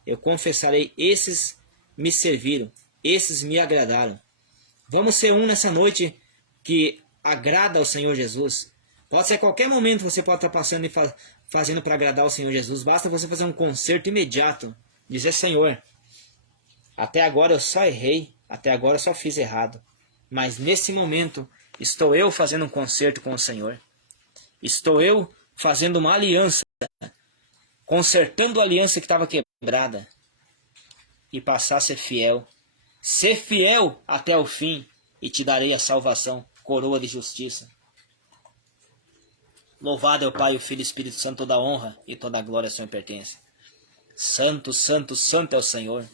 Eu confessarei, esses me serviram, esses me agradaram. Vamos ser um nessa noite que agrada ao Senhor Jesus. Pode ser a qualquer momento você pode estar passando e fazendo para agradar ao Senhor Jesus. Basta você fazer um concerto imediato. Dizer, Senhor, até agora eu só errei, até agora eu só fiz errado. Mas nesse momento estou eu fazendo um concerto com o Senhor. Estou eu fazendo uma aliança, consertando a aliança que estava quebrada. E passar a ser fiel. Ser fiel até o fim. E te darei a salvação, coroa de justiça. Louvado é o Pai, o Filho e o Espírito Santo, toda a honra e toda a glória ao Senhor pertence. Santo, santo, santo é o Senhor.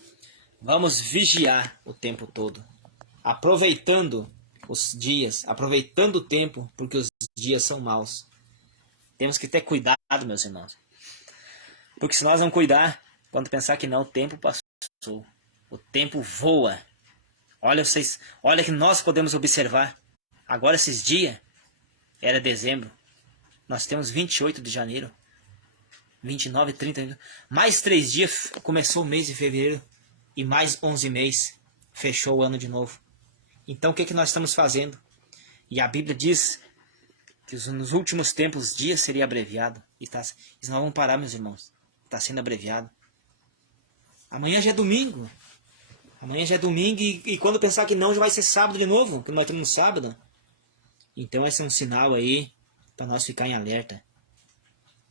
Vamos vigiar o tempo todo. Aproveitando os dias, aproveitando o tempo, porque os dias são maus. Temos que ter cuidado, meus irmãos. Porque se nós não cuidar, quando pensar que não, o tempo passou. O tempo voa. Olha que nós podemos observar. Agora esses dias, era dezembro. Nós temos 28 de janeiro. 29, 30. Mais 3 dias começou o mês de fevereiro. E mais 11 meses fechou o ano de novo. Então o que nós estamos fazendo? E a Bíblia diz que nos últimos tempos os dias seria abreviado. Isso não vamos parar, meus irmãos. Está sendo abreviado. Amanhã já é domingo. Amanhã já é domingo e quando pensar que não, já vai ser sábado de novo, que nós temos sábado. Então esse é um sinal aí para nós ficar em alerta.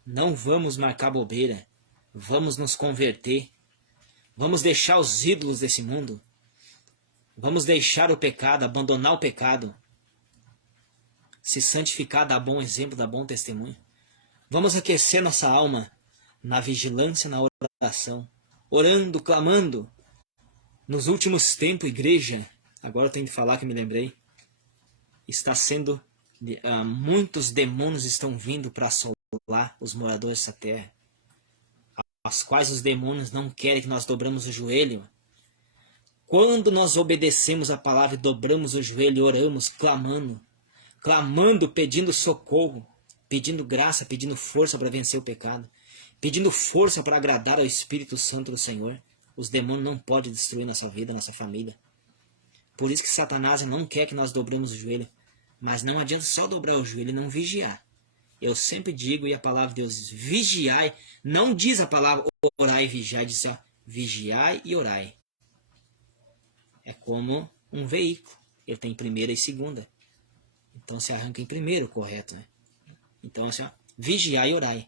Não vamos marcar bobeira. Vamos nos converter. Vamos deixar os ídolos desse mundo. Vamos deixar o pecado, abandonar o pecado. Se santificar, dar bom exemplo, dar bom testemunho. Vamos aquecer nossa alma na vigilância, na oração. Orando, clamando. Nos últimos tempos, igreja, agora eu tenho que falar que me lembrei, está sendo, muitos demônios estão vindo para assolar os moradores dessa terra, aos quais os demônios não querem que nós dobramos o joelho. Quando nós obedecemos a palavra e dobramos o joelho, oramos, clamando, pedindo socorro, pedindo graça, pedindo força para vencer o pecado, pedindo força para agradar ao Espírito Santo do Senhor, os demônios não podem destruir nossa vida, nossa família. Por isso que Satanás não quer que nós dobremos o joelho. Mas não adianta só dobrar o joelho e não vigiar. Eu sempre digo, e a palavra de Deus diz, vigiai. Não diz a palavra orai e vigiai, diz só vigiai e orai. É como um veículo. Ele tem primeira e segunda. Então se arranca em primeiro, correto, né? Então assim, ó, vigiai e orai,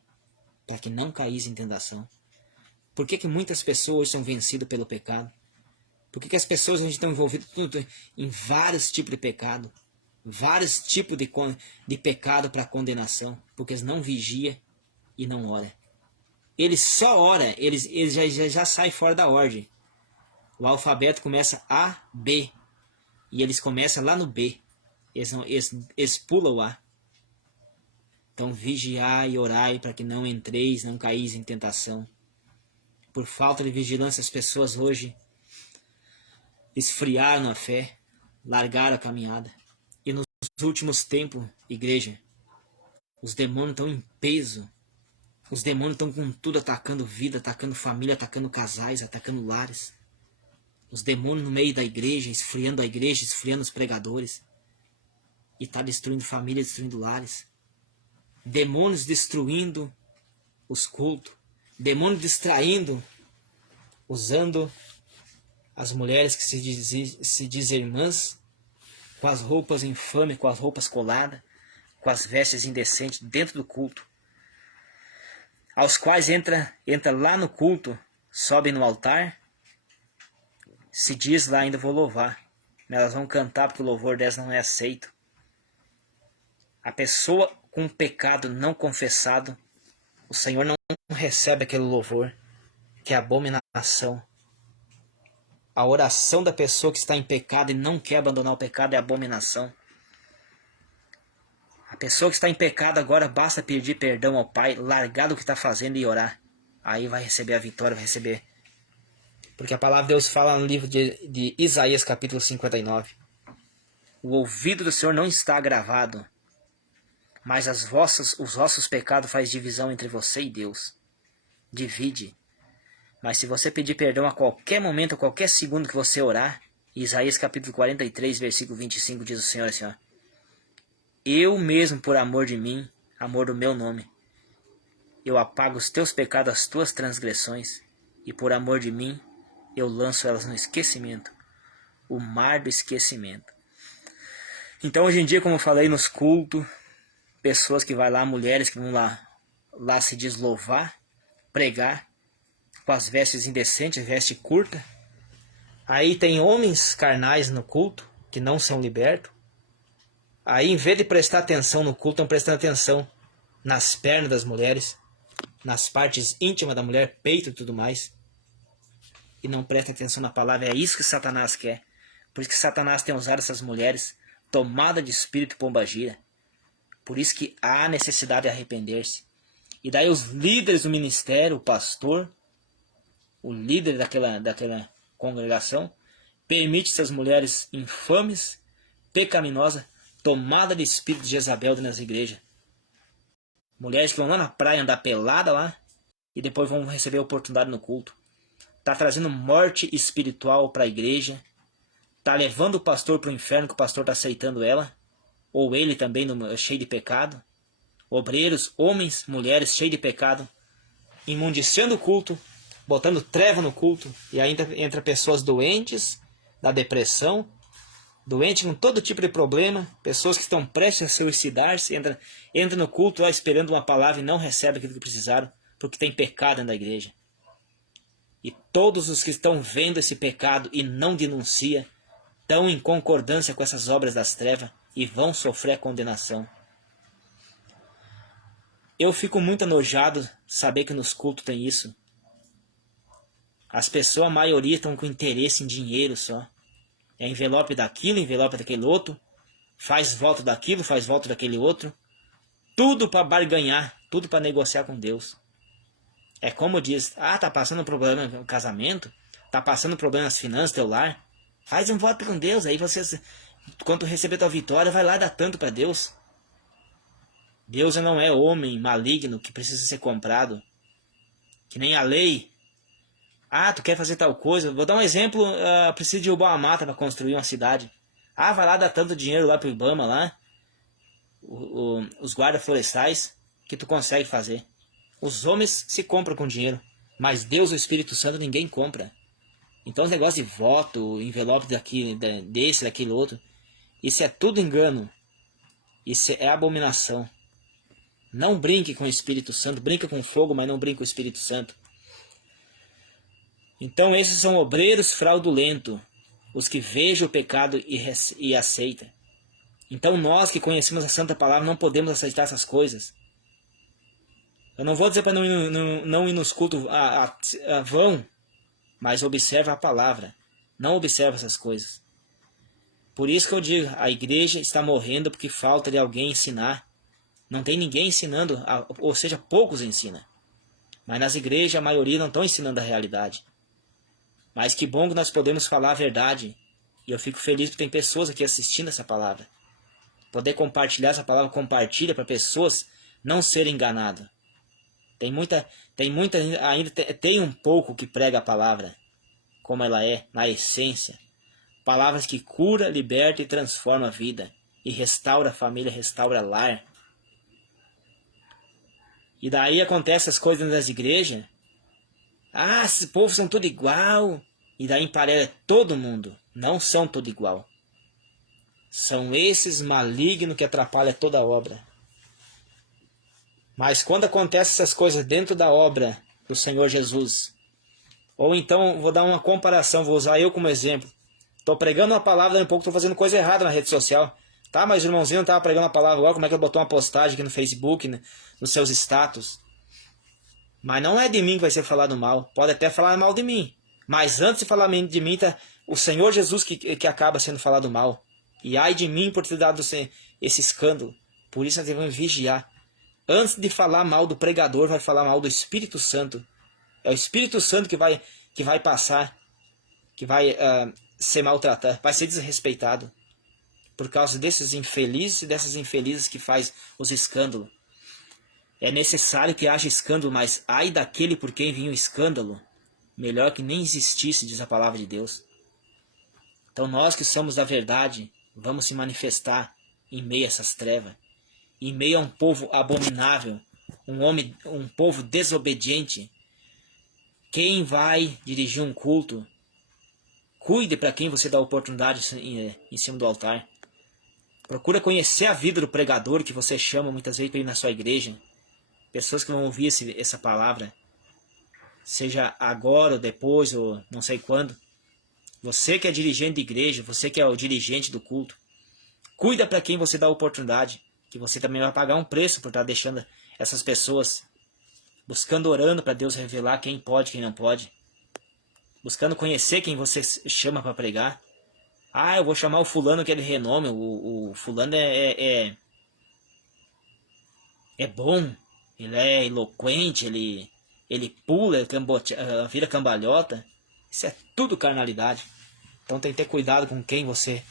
para que não caís em tentação. Por que muitas pessoas são vencidas pelo pecado? Por que as pessoas hoje estão envolvidas em vários tipos de pecado? Vários tipos de pecado para condenação. Porque eles não vigiam e não oram. Eles só oram, eles já saem fora da ordem. O alfabeto começa A, B. E eles começam lá no B. Eles pulam o A. Então vigiai e orai para que não entreis, não caís em tentação. Por falta de vigilância, as pessoas hoje esfriaram a fé, largaram a caminhada. E nos últimos tempos, igreja, os demônios estão em peso. Os demônios estão com tudo, atacando vida, atacando família, atacando casais, atacando lares. Os demônios no meio da igreja, esfriando a igreja, esfriando os pregadores. E está destruindo família, destruindo lares. Demônios destruindo os cultos. Demônios distraindo, usando as mulheres que se dizem irmãs, com as roupas infames, com as roupas coladas, com as vestes indecentes dentro do culto. Aos quais entra lá no culto, sobe no altar, se diz lá ainda vou louvar. Mas elas vão cantar porque o louvor delas não é aceito. A pessoa com um pecado não confessado, o Senhor não recebe aquele louvor, que é abominação. A oração da pessoa que está em pecado e não quer abandonar o pecado é abominação. A pessoa que está em pecado agora basta pedir perdão ao Pai, largar do que está fazendo e orar. Aí vai receber a vitória, vai receber. Porque a palavra de Deus fala no livro de Isaías capítulo 59. O ouvido do Senhor não está agravado, mas os vossos pecados faz divisão entre você e Deus. Divide. Mas se você pedir perdão a qualquer momento, a qualquer segundo que você orar, Isaías capítulo 43, versículo 25, diz o Senhor assim, ó, eu mesmo, por amor de mim, amor do meu nome, eu apago os teus pecados, as tuas transgressões, e por amor de mim, eu lanço elas no esquecimento, o mar do esquecimento. Então hoje em dia, como eu falei nos cultos, pessoas que vão lá, mulheres que vão lá se deslouvar, pregar, com as vestes indecentes, veste curta. Aí tem homens carnais no culto, que não são libertos. Aí, em vez de prestar atenção no culto, estão prestando atenção nas pernas das mulheres, nas partes íntimas da mulher, peito e tudo mais. E não presta atenção na palavra. É isso que Satanás quer. Por isso que Satanás tem usado essas mulheres, tomada de espírito pombagira. Por isso que há necessidade de arrepender-se. E daí os líderes do ministério, o pastor, o líder daquela congregação, permite essas mulheres infames, pecaminosas, tomada de espírito de Jezabel nas igrejas. Mulheres que vão lá na praia andar pelada lá e depois vão receber oportunidade no culto. Está trazendo morte espiritual para a igreja. Está levando o pastor para o inferno, que o pastor está aceitando ela. Ou ele também cheio de pecado. Obreiros, homens, mulheres cheios de pecado, imundiciando o culto, botando treva no culto. E ainda entra pessoas doentes, da depressão, doentes com todo tipo de problema, pessoas que estão prestes a suicidar-se, entra no culto lá esperando uma palavra e não recebe aquilo que precisaram, porque tem pecado dentro da igreja. E todos os que estão vendo esse pecado e não denunciam, estão em concordância com essas obras das trevas e vão sofrer a condenação. Eu fico muito enojado saber que nos cultos tem isso. As pessoas, a maioria, estão com interesse em dinheiro só. É envelope daquilo, envelope daquele outro. Faz volta daquilo, faz volta daquele outro. Tudo para barganhar, tudo para negociar com Deus. É como diz, tá passando problema no casamento, tá passando problema nas finanças, teu lar. Faz um voto com Deus, aí você, quando receber tua vitória, vai lá e dá tanto para Deus. Deus não é homem maligno que precisa ser comprado. Que nem a lei. Tu quer fazer tal coisa? Vou dar um exemplo. Precisa de uma mata para construir uma cidade. Vai lá dar tanto dinheiro lá pro Ibama lá. Os guardas florestais. Que tu consegue fazer. Os homens se compram com dinheiro. Mas Deus, o Espírito Santo, ninguém compra. Então os negócios de voto, envelope desse, daquele outro. Isso é tudo engano. Isso é abominação. Não brinque com o Espírito Santo. Brinca com fogo, mas não brinque com o Espírito Santo. Então esses são obreiros fraudulentos, os que vejam o pecado e aceitam. Então nós que conhecemos a Santa Palavra não podemos aceitar essas coisas. Eu não vou dizer para não ir nos cultos, vão, mas observa a Palavra. Não observa essas coisas. Por isso que eu digo, a igreja está morrendo porque falta de alguém ensinar. Não tem ninguém ensinando, ou seja, poucos ensinam. Mas nas igrejas a maioria não estão ensinando a realidade. Mas que bom que nós podemos falar a verdade. E eu fico feliz porque tem pessoas aqui assistindo essa palavra. Poder compartilhar essa palavra, compartilha para pessoas não serem enganadas. Tem muita ainda tem um pouco que prega a palavra, como ela é, na essência. Palavras que cura, liberta e transforma a vida. E restaura a família, restaura o lar. E daí acontecem as coisas das igrejas. Ah, esses povos são tudo igual. E daí emparelha todo mundo. Não são tudo igual. São esses malignos que atrapalham toda a obra. Mas quando acontecem essas coisas dentro da obra do Senhor Jesus, ou então, vou dar uma comparação, vou usar eu como exemplo. Estou pregando uma palavra, daqui a pouco estou fazendo coisa errada na rede social. Tá, mas o irmãozinho não estava pregando uma palavra agora, como é que ele botou uma postagem aqui no Facebook, né, nos seus status? Mas não é de mim que vai ser falado mal. Pode até falar mal de mim. Mas antes de falar de mim, tá o Senhor Jesus que acaba sendo falado mal. E ai de mim por ter dado esse escândalo. Por isso nós devemos vigiar. Antes de falar mal do pregador, vai falar mal do Espírito Santo. É o Espírito Santo que vai passar, que vai ser maltratado, vai ser desrespeitado. Por causa desses infelizes e dessas infelizes que faz os escândalos. É necessário que haja escândalo, mas ai daquele por quem vinha o escândalo. Melhor que nem existisse, diz a palavra de Deus. Então nós que somos da verdade, vamos se manifestar em meio a essas trevas. Em meio a um povo abominável, um povo desobediente. Quem vai dirigir um culto, cuide para quem você dá oportunidade em cima do altar. Procura conhecer a vida do pregador que você chama muitas vezes para ir na sua igreja. Pessoas que vão ouvir essa palavra. Seja agora ou depois ou não sei quando. Você que é dirigente de igreja, você que é o dirigente do culto. Cuida para quem você dá oportunidade. Que você também vai pagar um preço por estar deixando essas pessoas. Buscando, orando para Deus revelar quem pode e quem não pode. Buscando conhecer quem você chama para pregar. Ah, eu vou chamar o fulano que é de renome. O fulano é bom. Ele é eloquente. Ele pula, vira cambalhota. Isso é tudo carnalidade. Então tem que ter cuidado com quem você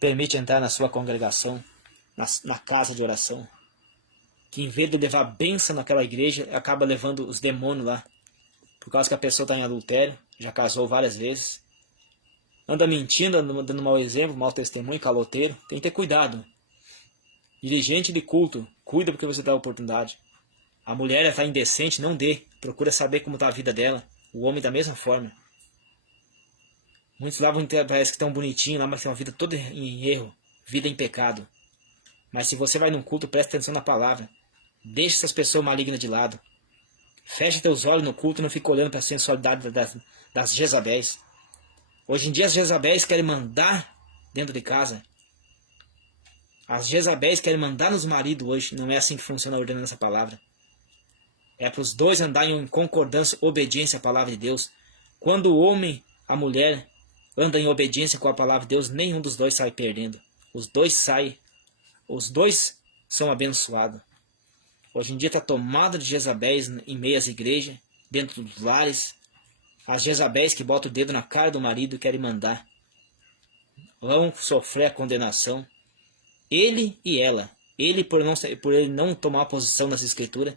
permite entrar na sua congregação. Na casa de oração. Que em vez de levar bênção naquela igreja, acaba levando os demônios lá. Por causa que a pessoa está em adultério. Já casou várias vezes. Anda mentindo, dando mau exemplo, mau testemunho, caloteiro. Tem que ter cuidado. Dirigente de culto, cuida porque você dá a oportunidade. A mulher está indecente, não dê. Procura saber como está a vida dela. O homem da mesma forma. Muitos lá parece que estão bonitinhos, lá, mas tem uma vida toda em erro. Vida em pecado. Mas se você vai num culto, presta atenção na palavra. Deixa essas pessoas malignas de lado. Fecha teus olhos no culto e não fica olhando para a sensualidade das Jezabéis. Hoje em dia as Jezabéis querem mandar dentro de casa. As Jezabéis querem mandar nos maridos hoje. Não é assim que funciona a ordenança da palavra. É para os dois andarem em concordância, obediência à palavra de Deus. Quando o homem, a mulher, anda em obediência com a palavra de Deus, nenhum dos dois sai perdendo. Os dois são abençoados. Hoje em dia está tomada de Jezabéis em meio às igrejas, dentro dos lares. As Jezabéis que botam o dedo na cara do marido e querem mandar. Vão sofrer a condenação. Ele e ela. Ele por ele não tomar a posição nas escrituras.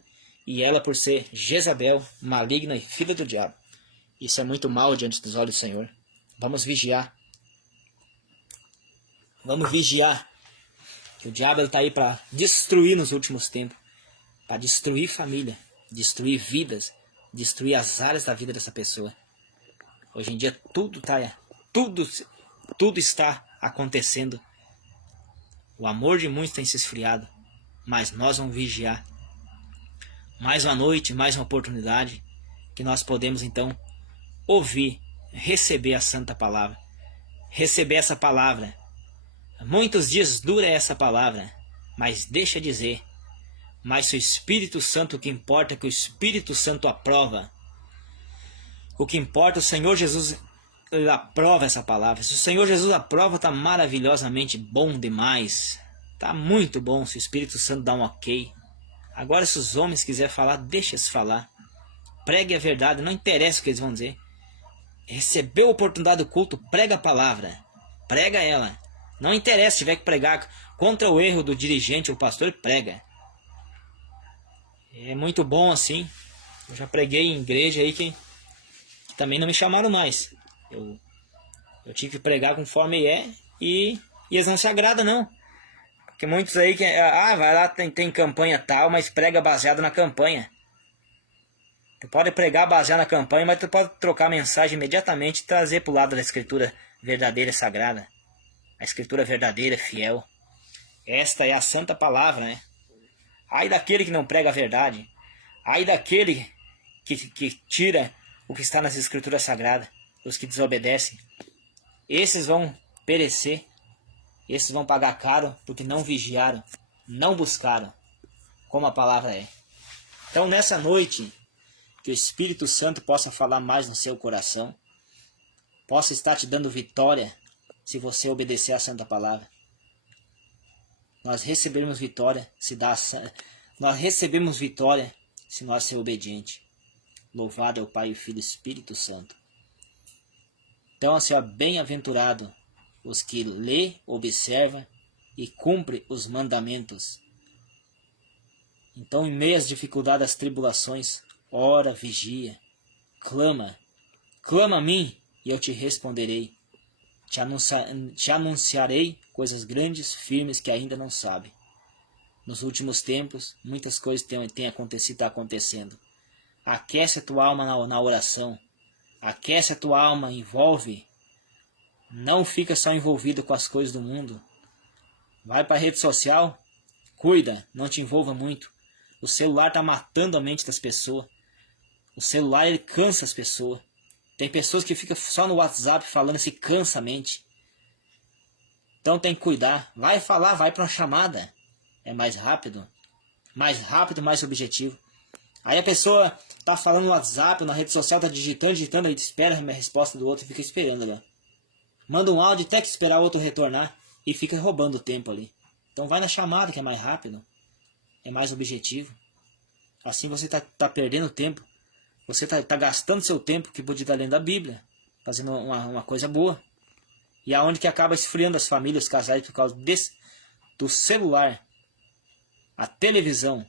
E ela por ser Jezabel, maligna e filha do diabo. Isso é muito mal diante dos olhos do Senhor. Vamos vigiar. Vamos vigiar. O diabo está aí para destruir nos últimos tempos. Para destruir família. Destruir vidas. Destruir as áreas da vida dessa pessoa. Hoje em dia tudo está acontecendo. O amor de muitos tem se esfriado. Mas nós vamos vigiar. Mais uma noite, mais uma oportunidade. Que nós podemos então ouvir, receber a santa palavra. Receber essa palavra. Muitos dias dura essa palavra. Mas deixa dizer. Mas se o Espírito Santo, o que importa é que o Espírito Santo aprova. O que importa, o Senhor Jesus aprova essa palavra. Se o Senhor Jesus aprova, está maravilhosamente bom demais. Está muito bom se o Espírito Santo dá um ok. Agora se os homens quiserem falar, deixa-se falar. Pregue a verdade, não interessa o que eles vão dizer. recebeu a oportunidade do culto, prega a palavra. Prega ela. Não interessa se tiver que pregar contra o erro do dirigente ou pastor, prega. É muito bom assim. Eu já preguei em igreja aí que também não me chamaram mais. Eu tive que pregar conforme e eles não se agradam não. Porque muitos aí que vai lá, tem campanha tal, mas prega baseado na campanha. Tu pode pregar baseado na campanha, mas tu pode trocar a mensagem imediatamente e trazer para o lado da escritura verdadeira e sagrada. A escritura verdadeira, fiel. Esta é a santa palavra, né? Ai daquele que não prega a verdade. Ai daquele que tira o que está nas escrituras sagradas. Os que desobedecem. Esses vão perecer. Esses vão pagar caro porque não vigiaram, não buscaram, como a palavra é. Então nessa noite, que o Espírito Santo possa falar mais no seu coração, possa estar te dando vitória se você obedecer à santa palavra. Nós recebemos vitória nós recebemos vitória se nós ser obediente. Louvado é o Pai, o Filho e o Espírito Santo. Então, assim, bem-aventurado os que lê, observa e cumpre os mandamentos. Então, em meio às dificuldades, às tribulações, ora, vigia, clama a mim e eu te responderei. Te anunciarei coisas grandes, firmes que ainda não sabe. Nos últimos tempos, muitas coisas têm acontecido e estão acontecendo. Aquece a tua alma na oração. Aquece a tua alma, envolve. Não fica só envolvido com as coisas do mundo. Vai para a rede social, cuida, não te envolva muito. O celular está matando a mente das pessoas. O celular ele cansa as pessoas. Tem pessoas que ficam só no WhatsApp falando, se cansa a mente. Então tem que cuidar. Vai falar, vai para uma chamada. É mais rápido, mais objetivo. Aí a pessoa tá falando no WhatsApp, na rede social, tá digitando, aí espera a resposta do outro e fica esperando ali. Manda um áudio, até que esperar o outro retornar e fica roubando o tempo ali. Então vai na chamada que é mais rápido, é mais objetivo. Assim você tá perdendo tempo. Você tá gastando seu tempo que podia estar lendo a Bíblia, fazendo uma coisa boa. E aonde que acaba esfriando as famílias, os casais por causa do celular, a televisão,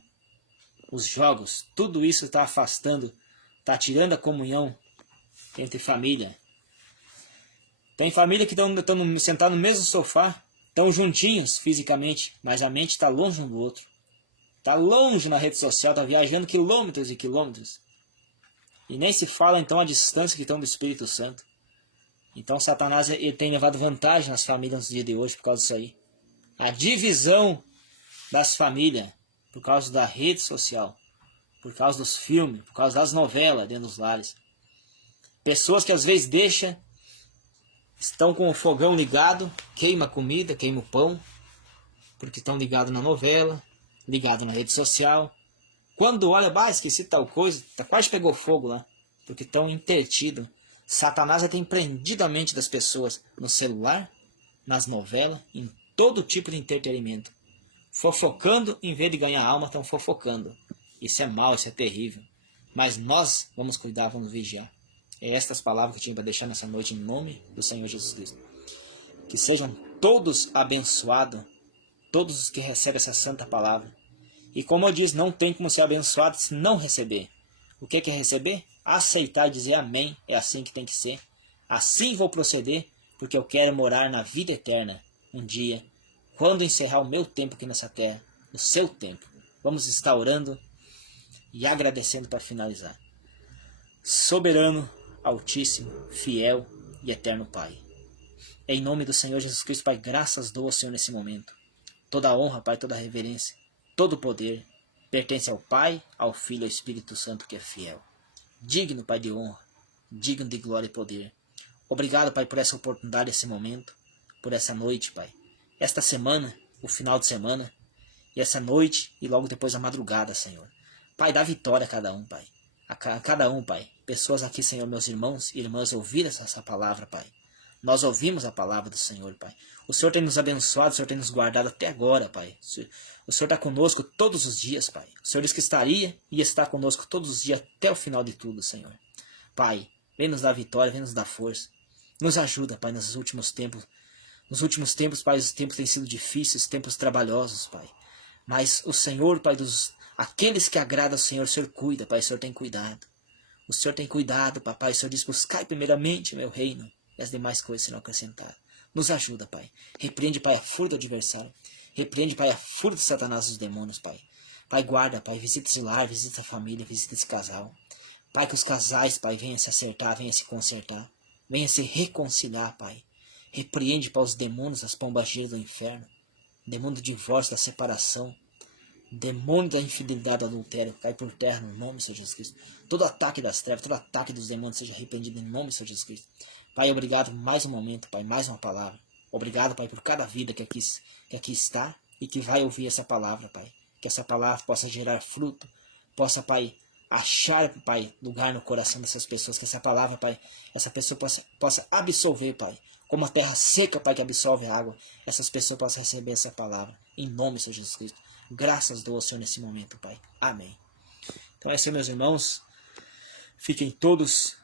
os jogos, tudo isso está afastando, está tirando a comunhão entre família. Tem família que estão sentados no mesmo sofá, estão juntinhos fisicamente, mas a mente está longe um do outro. Está longe na rede social, está viajando quilômetros e quilômetros. E nem se fala então a distância que estão do Espírito Santo. Então Satanás ele tem levado vantagem nas famílias nos dias de hoje por causa disso aí. A divisão das famílias por causa da rede social, por causa dos filmes, por causa das novelas dentro dos lares. Pessoas que às vezes estão com o fogão ligado, queima a comida, queima o pão, porque estão ligados na novela, ligados na rede social. Quando olha, esqueci tal coisa, quase pegou fogo lá, porque estão entretidos. Satanás tem prendido a mente das pessoas no celular, nas novelas, em todo tipo de entretenimento. Fofocando, em vez de ganhar alma, estão fofocando. Isso é mal, isso é terrível. Mas nós vamos cuidar, vamos vigiar. É estas palavras que eu tinha para deixar nessa noite em nome do Senhor Jesus Cristo. Que sejam todos abençoados, todos os que recebem essa santa palavra. E como eu disse, não tem como ser abençoado se não receber. O que é receber? Aceitar e dizer amém, é assim que tem que ser. Assim vou proceder, porque eu quero morar na vida eterna um dia, quando encerrar o meu tempo aqui nessa terra, o seu tempo. Vamos estar orando e agradecendo para finalizar. Soberano, Altíssimo, fiel e eterno Pai. Em nome do Senhor Jesus Cristo, Pai, graças dou ao Senhor nesse momento. Toda a honra, Pai, toda a reverência, todo o poder pertence ao Pai, ao Filho e ao Espírito Santo que é fiel. Digno, Pai, de honra, digno de glória e poder. Obrigado, Pai, por essa oportunidade, esse momento, por essa noite, Pai. Esta semana, o final de semana, e essa noite e logo depois a madrugada, Senhor. Pai, dá vitória a cada um, Pai. A cada um, Pai. Pessoas aqui, Senhor, meus irmãos e irmãs, ouviram essa palavra, Pai. Nós ouvimos a palavra do Senhor, Pai. O Senhor tem nos abençoado, o Senhor tem nos guardado até agora, Pai. O Senhor está conosco todos os dias, Pai. O Senhor disse que estaria e está conosco todos os dias até o final de tudo, Senhor. Pai, Vem nos dar vitória, vem nos dar força. Nos ajuda, Pai, nos últimos tempos. Nos últimos tempos, Pai, os tempos têm sido difíceis, tempos trabalhosos, Pai. Mas o Senhor, Pai, aqueles que agradam ao Senhor, o Senhor cuida, Pai, o Senhor tem cuidado. O Senhor tem cuidado, papai. O Senhor diz, buscai primeiramente meu reino, e as demais coisas serão acrescentadas. Nos ajuda, Pai. Repreende, Pai, a fúria do adversário. Repreende, Pai, a fúria de Satanás e dos demônios, Pai. Pai, guarda, Pai, visita esse lar, visita a família, visita esse casal. Pai, que os casais, Pai, venham se acertar, venham se consertar. Venham se reconciliar, Pai. Repreende, Pai, os demônios, as pombageiras do inferno. Demônio do divórcio, da separação. Demônio da infidelidade, do adultério, cai por terra no nome de Senhor Jesus Cristo. Todo ataque das trevas, todo ataque dos demônios seja arrependido em nome de Senhor Jesus Cristo. Pai, obrigado por mais um momento, Pai, mais uma palavra. Obrigado, Pai, por cada vida que aqui está e que vai ouvir essa palavra, Pai. Que essa palavra possa gerar fruto, possa, Pai, achar, Pai, lugar no coração dessas pessoas. Que essa palavra, Pai, essa pessoa possa absorver, Pai. Como a terra seca, Pai, que absorve a água, essas pessoas possam receber essa palavra. Em nome de Senhor Jesus Cristo. Graças dou ao Senhor nesse momento, Pai. Amém. Então é isso, meus irmãos. Fiquem todos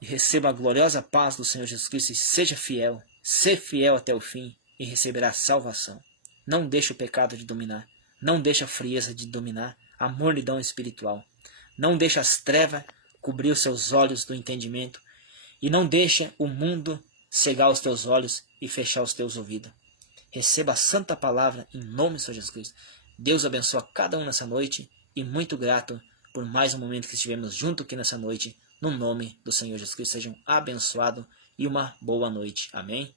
e recebam a gloriosa paz do Senhor Jesus Cristo. E seja fiel até o fim e receberá a salvação. Não deixe o pecado de dominar. Não deixe a frieza de dominar a mornidão espiritual. Não deixe as trevas cobrir os seus olhos do entendimento. E não deixe o mundo cegar os teus olhos e fechar os teus ouvidos. Receba a santa palavra em nome de Senhor Jesus Cristo. Deus abençoa cada um nessa noite e muito grato por mais um momento que estivemos juntos aqui nessa noite. No nome do Senhor Jesus Cristo, sejam abençoados e uma boa noite. Amém.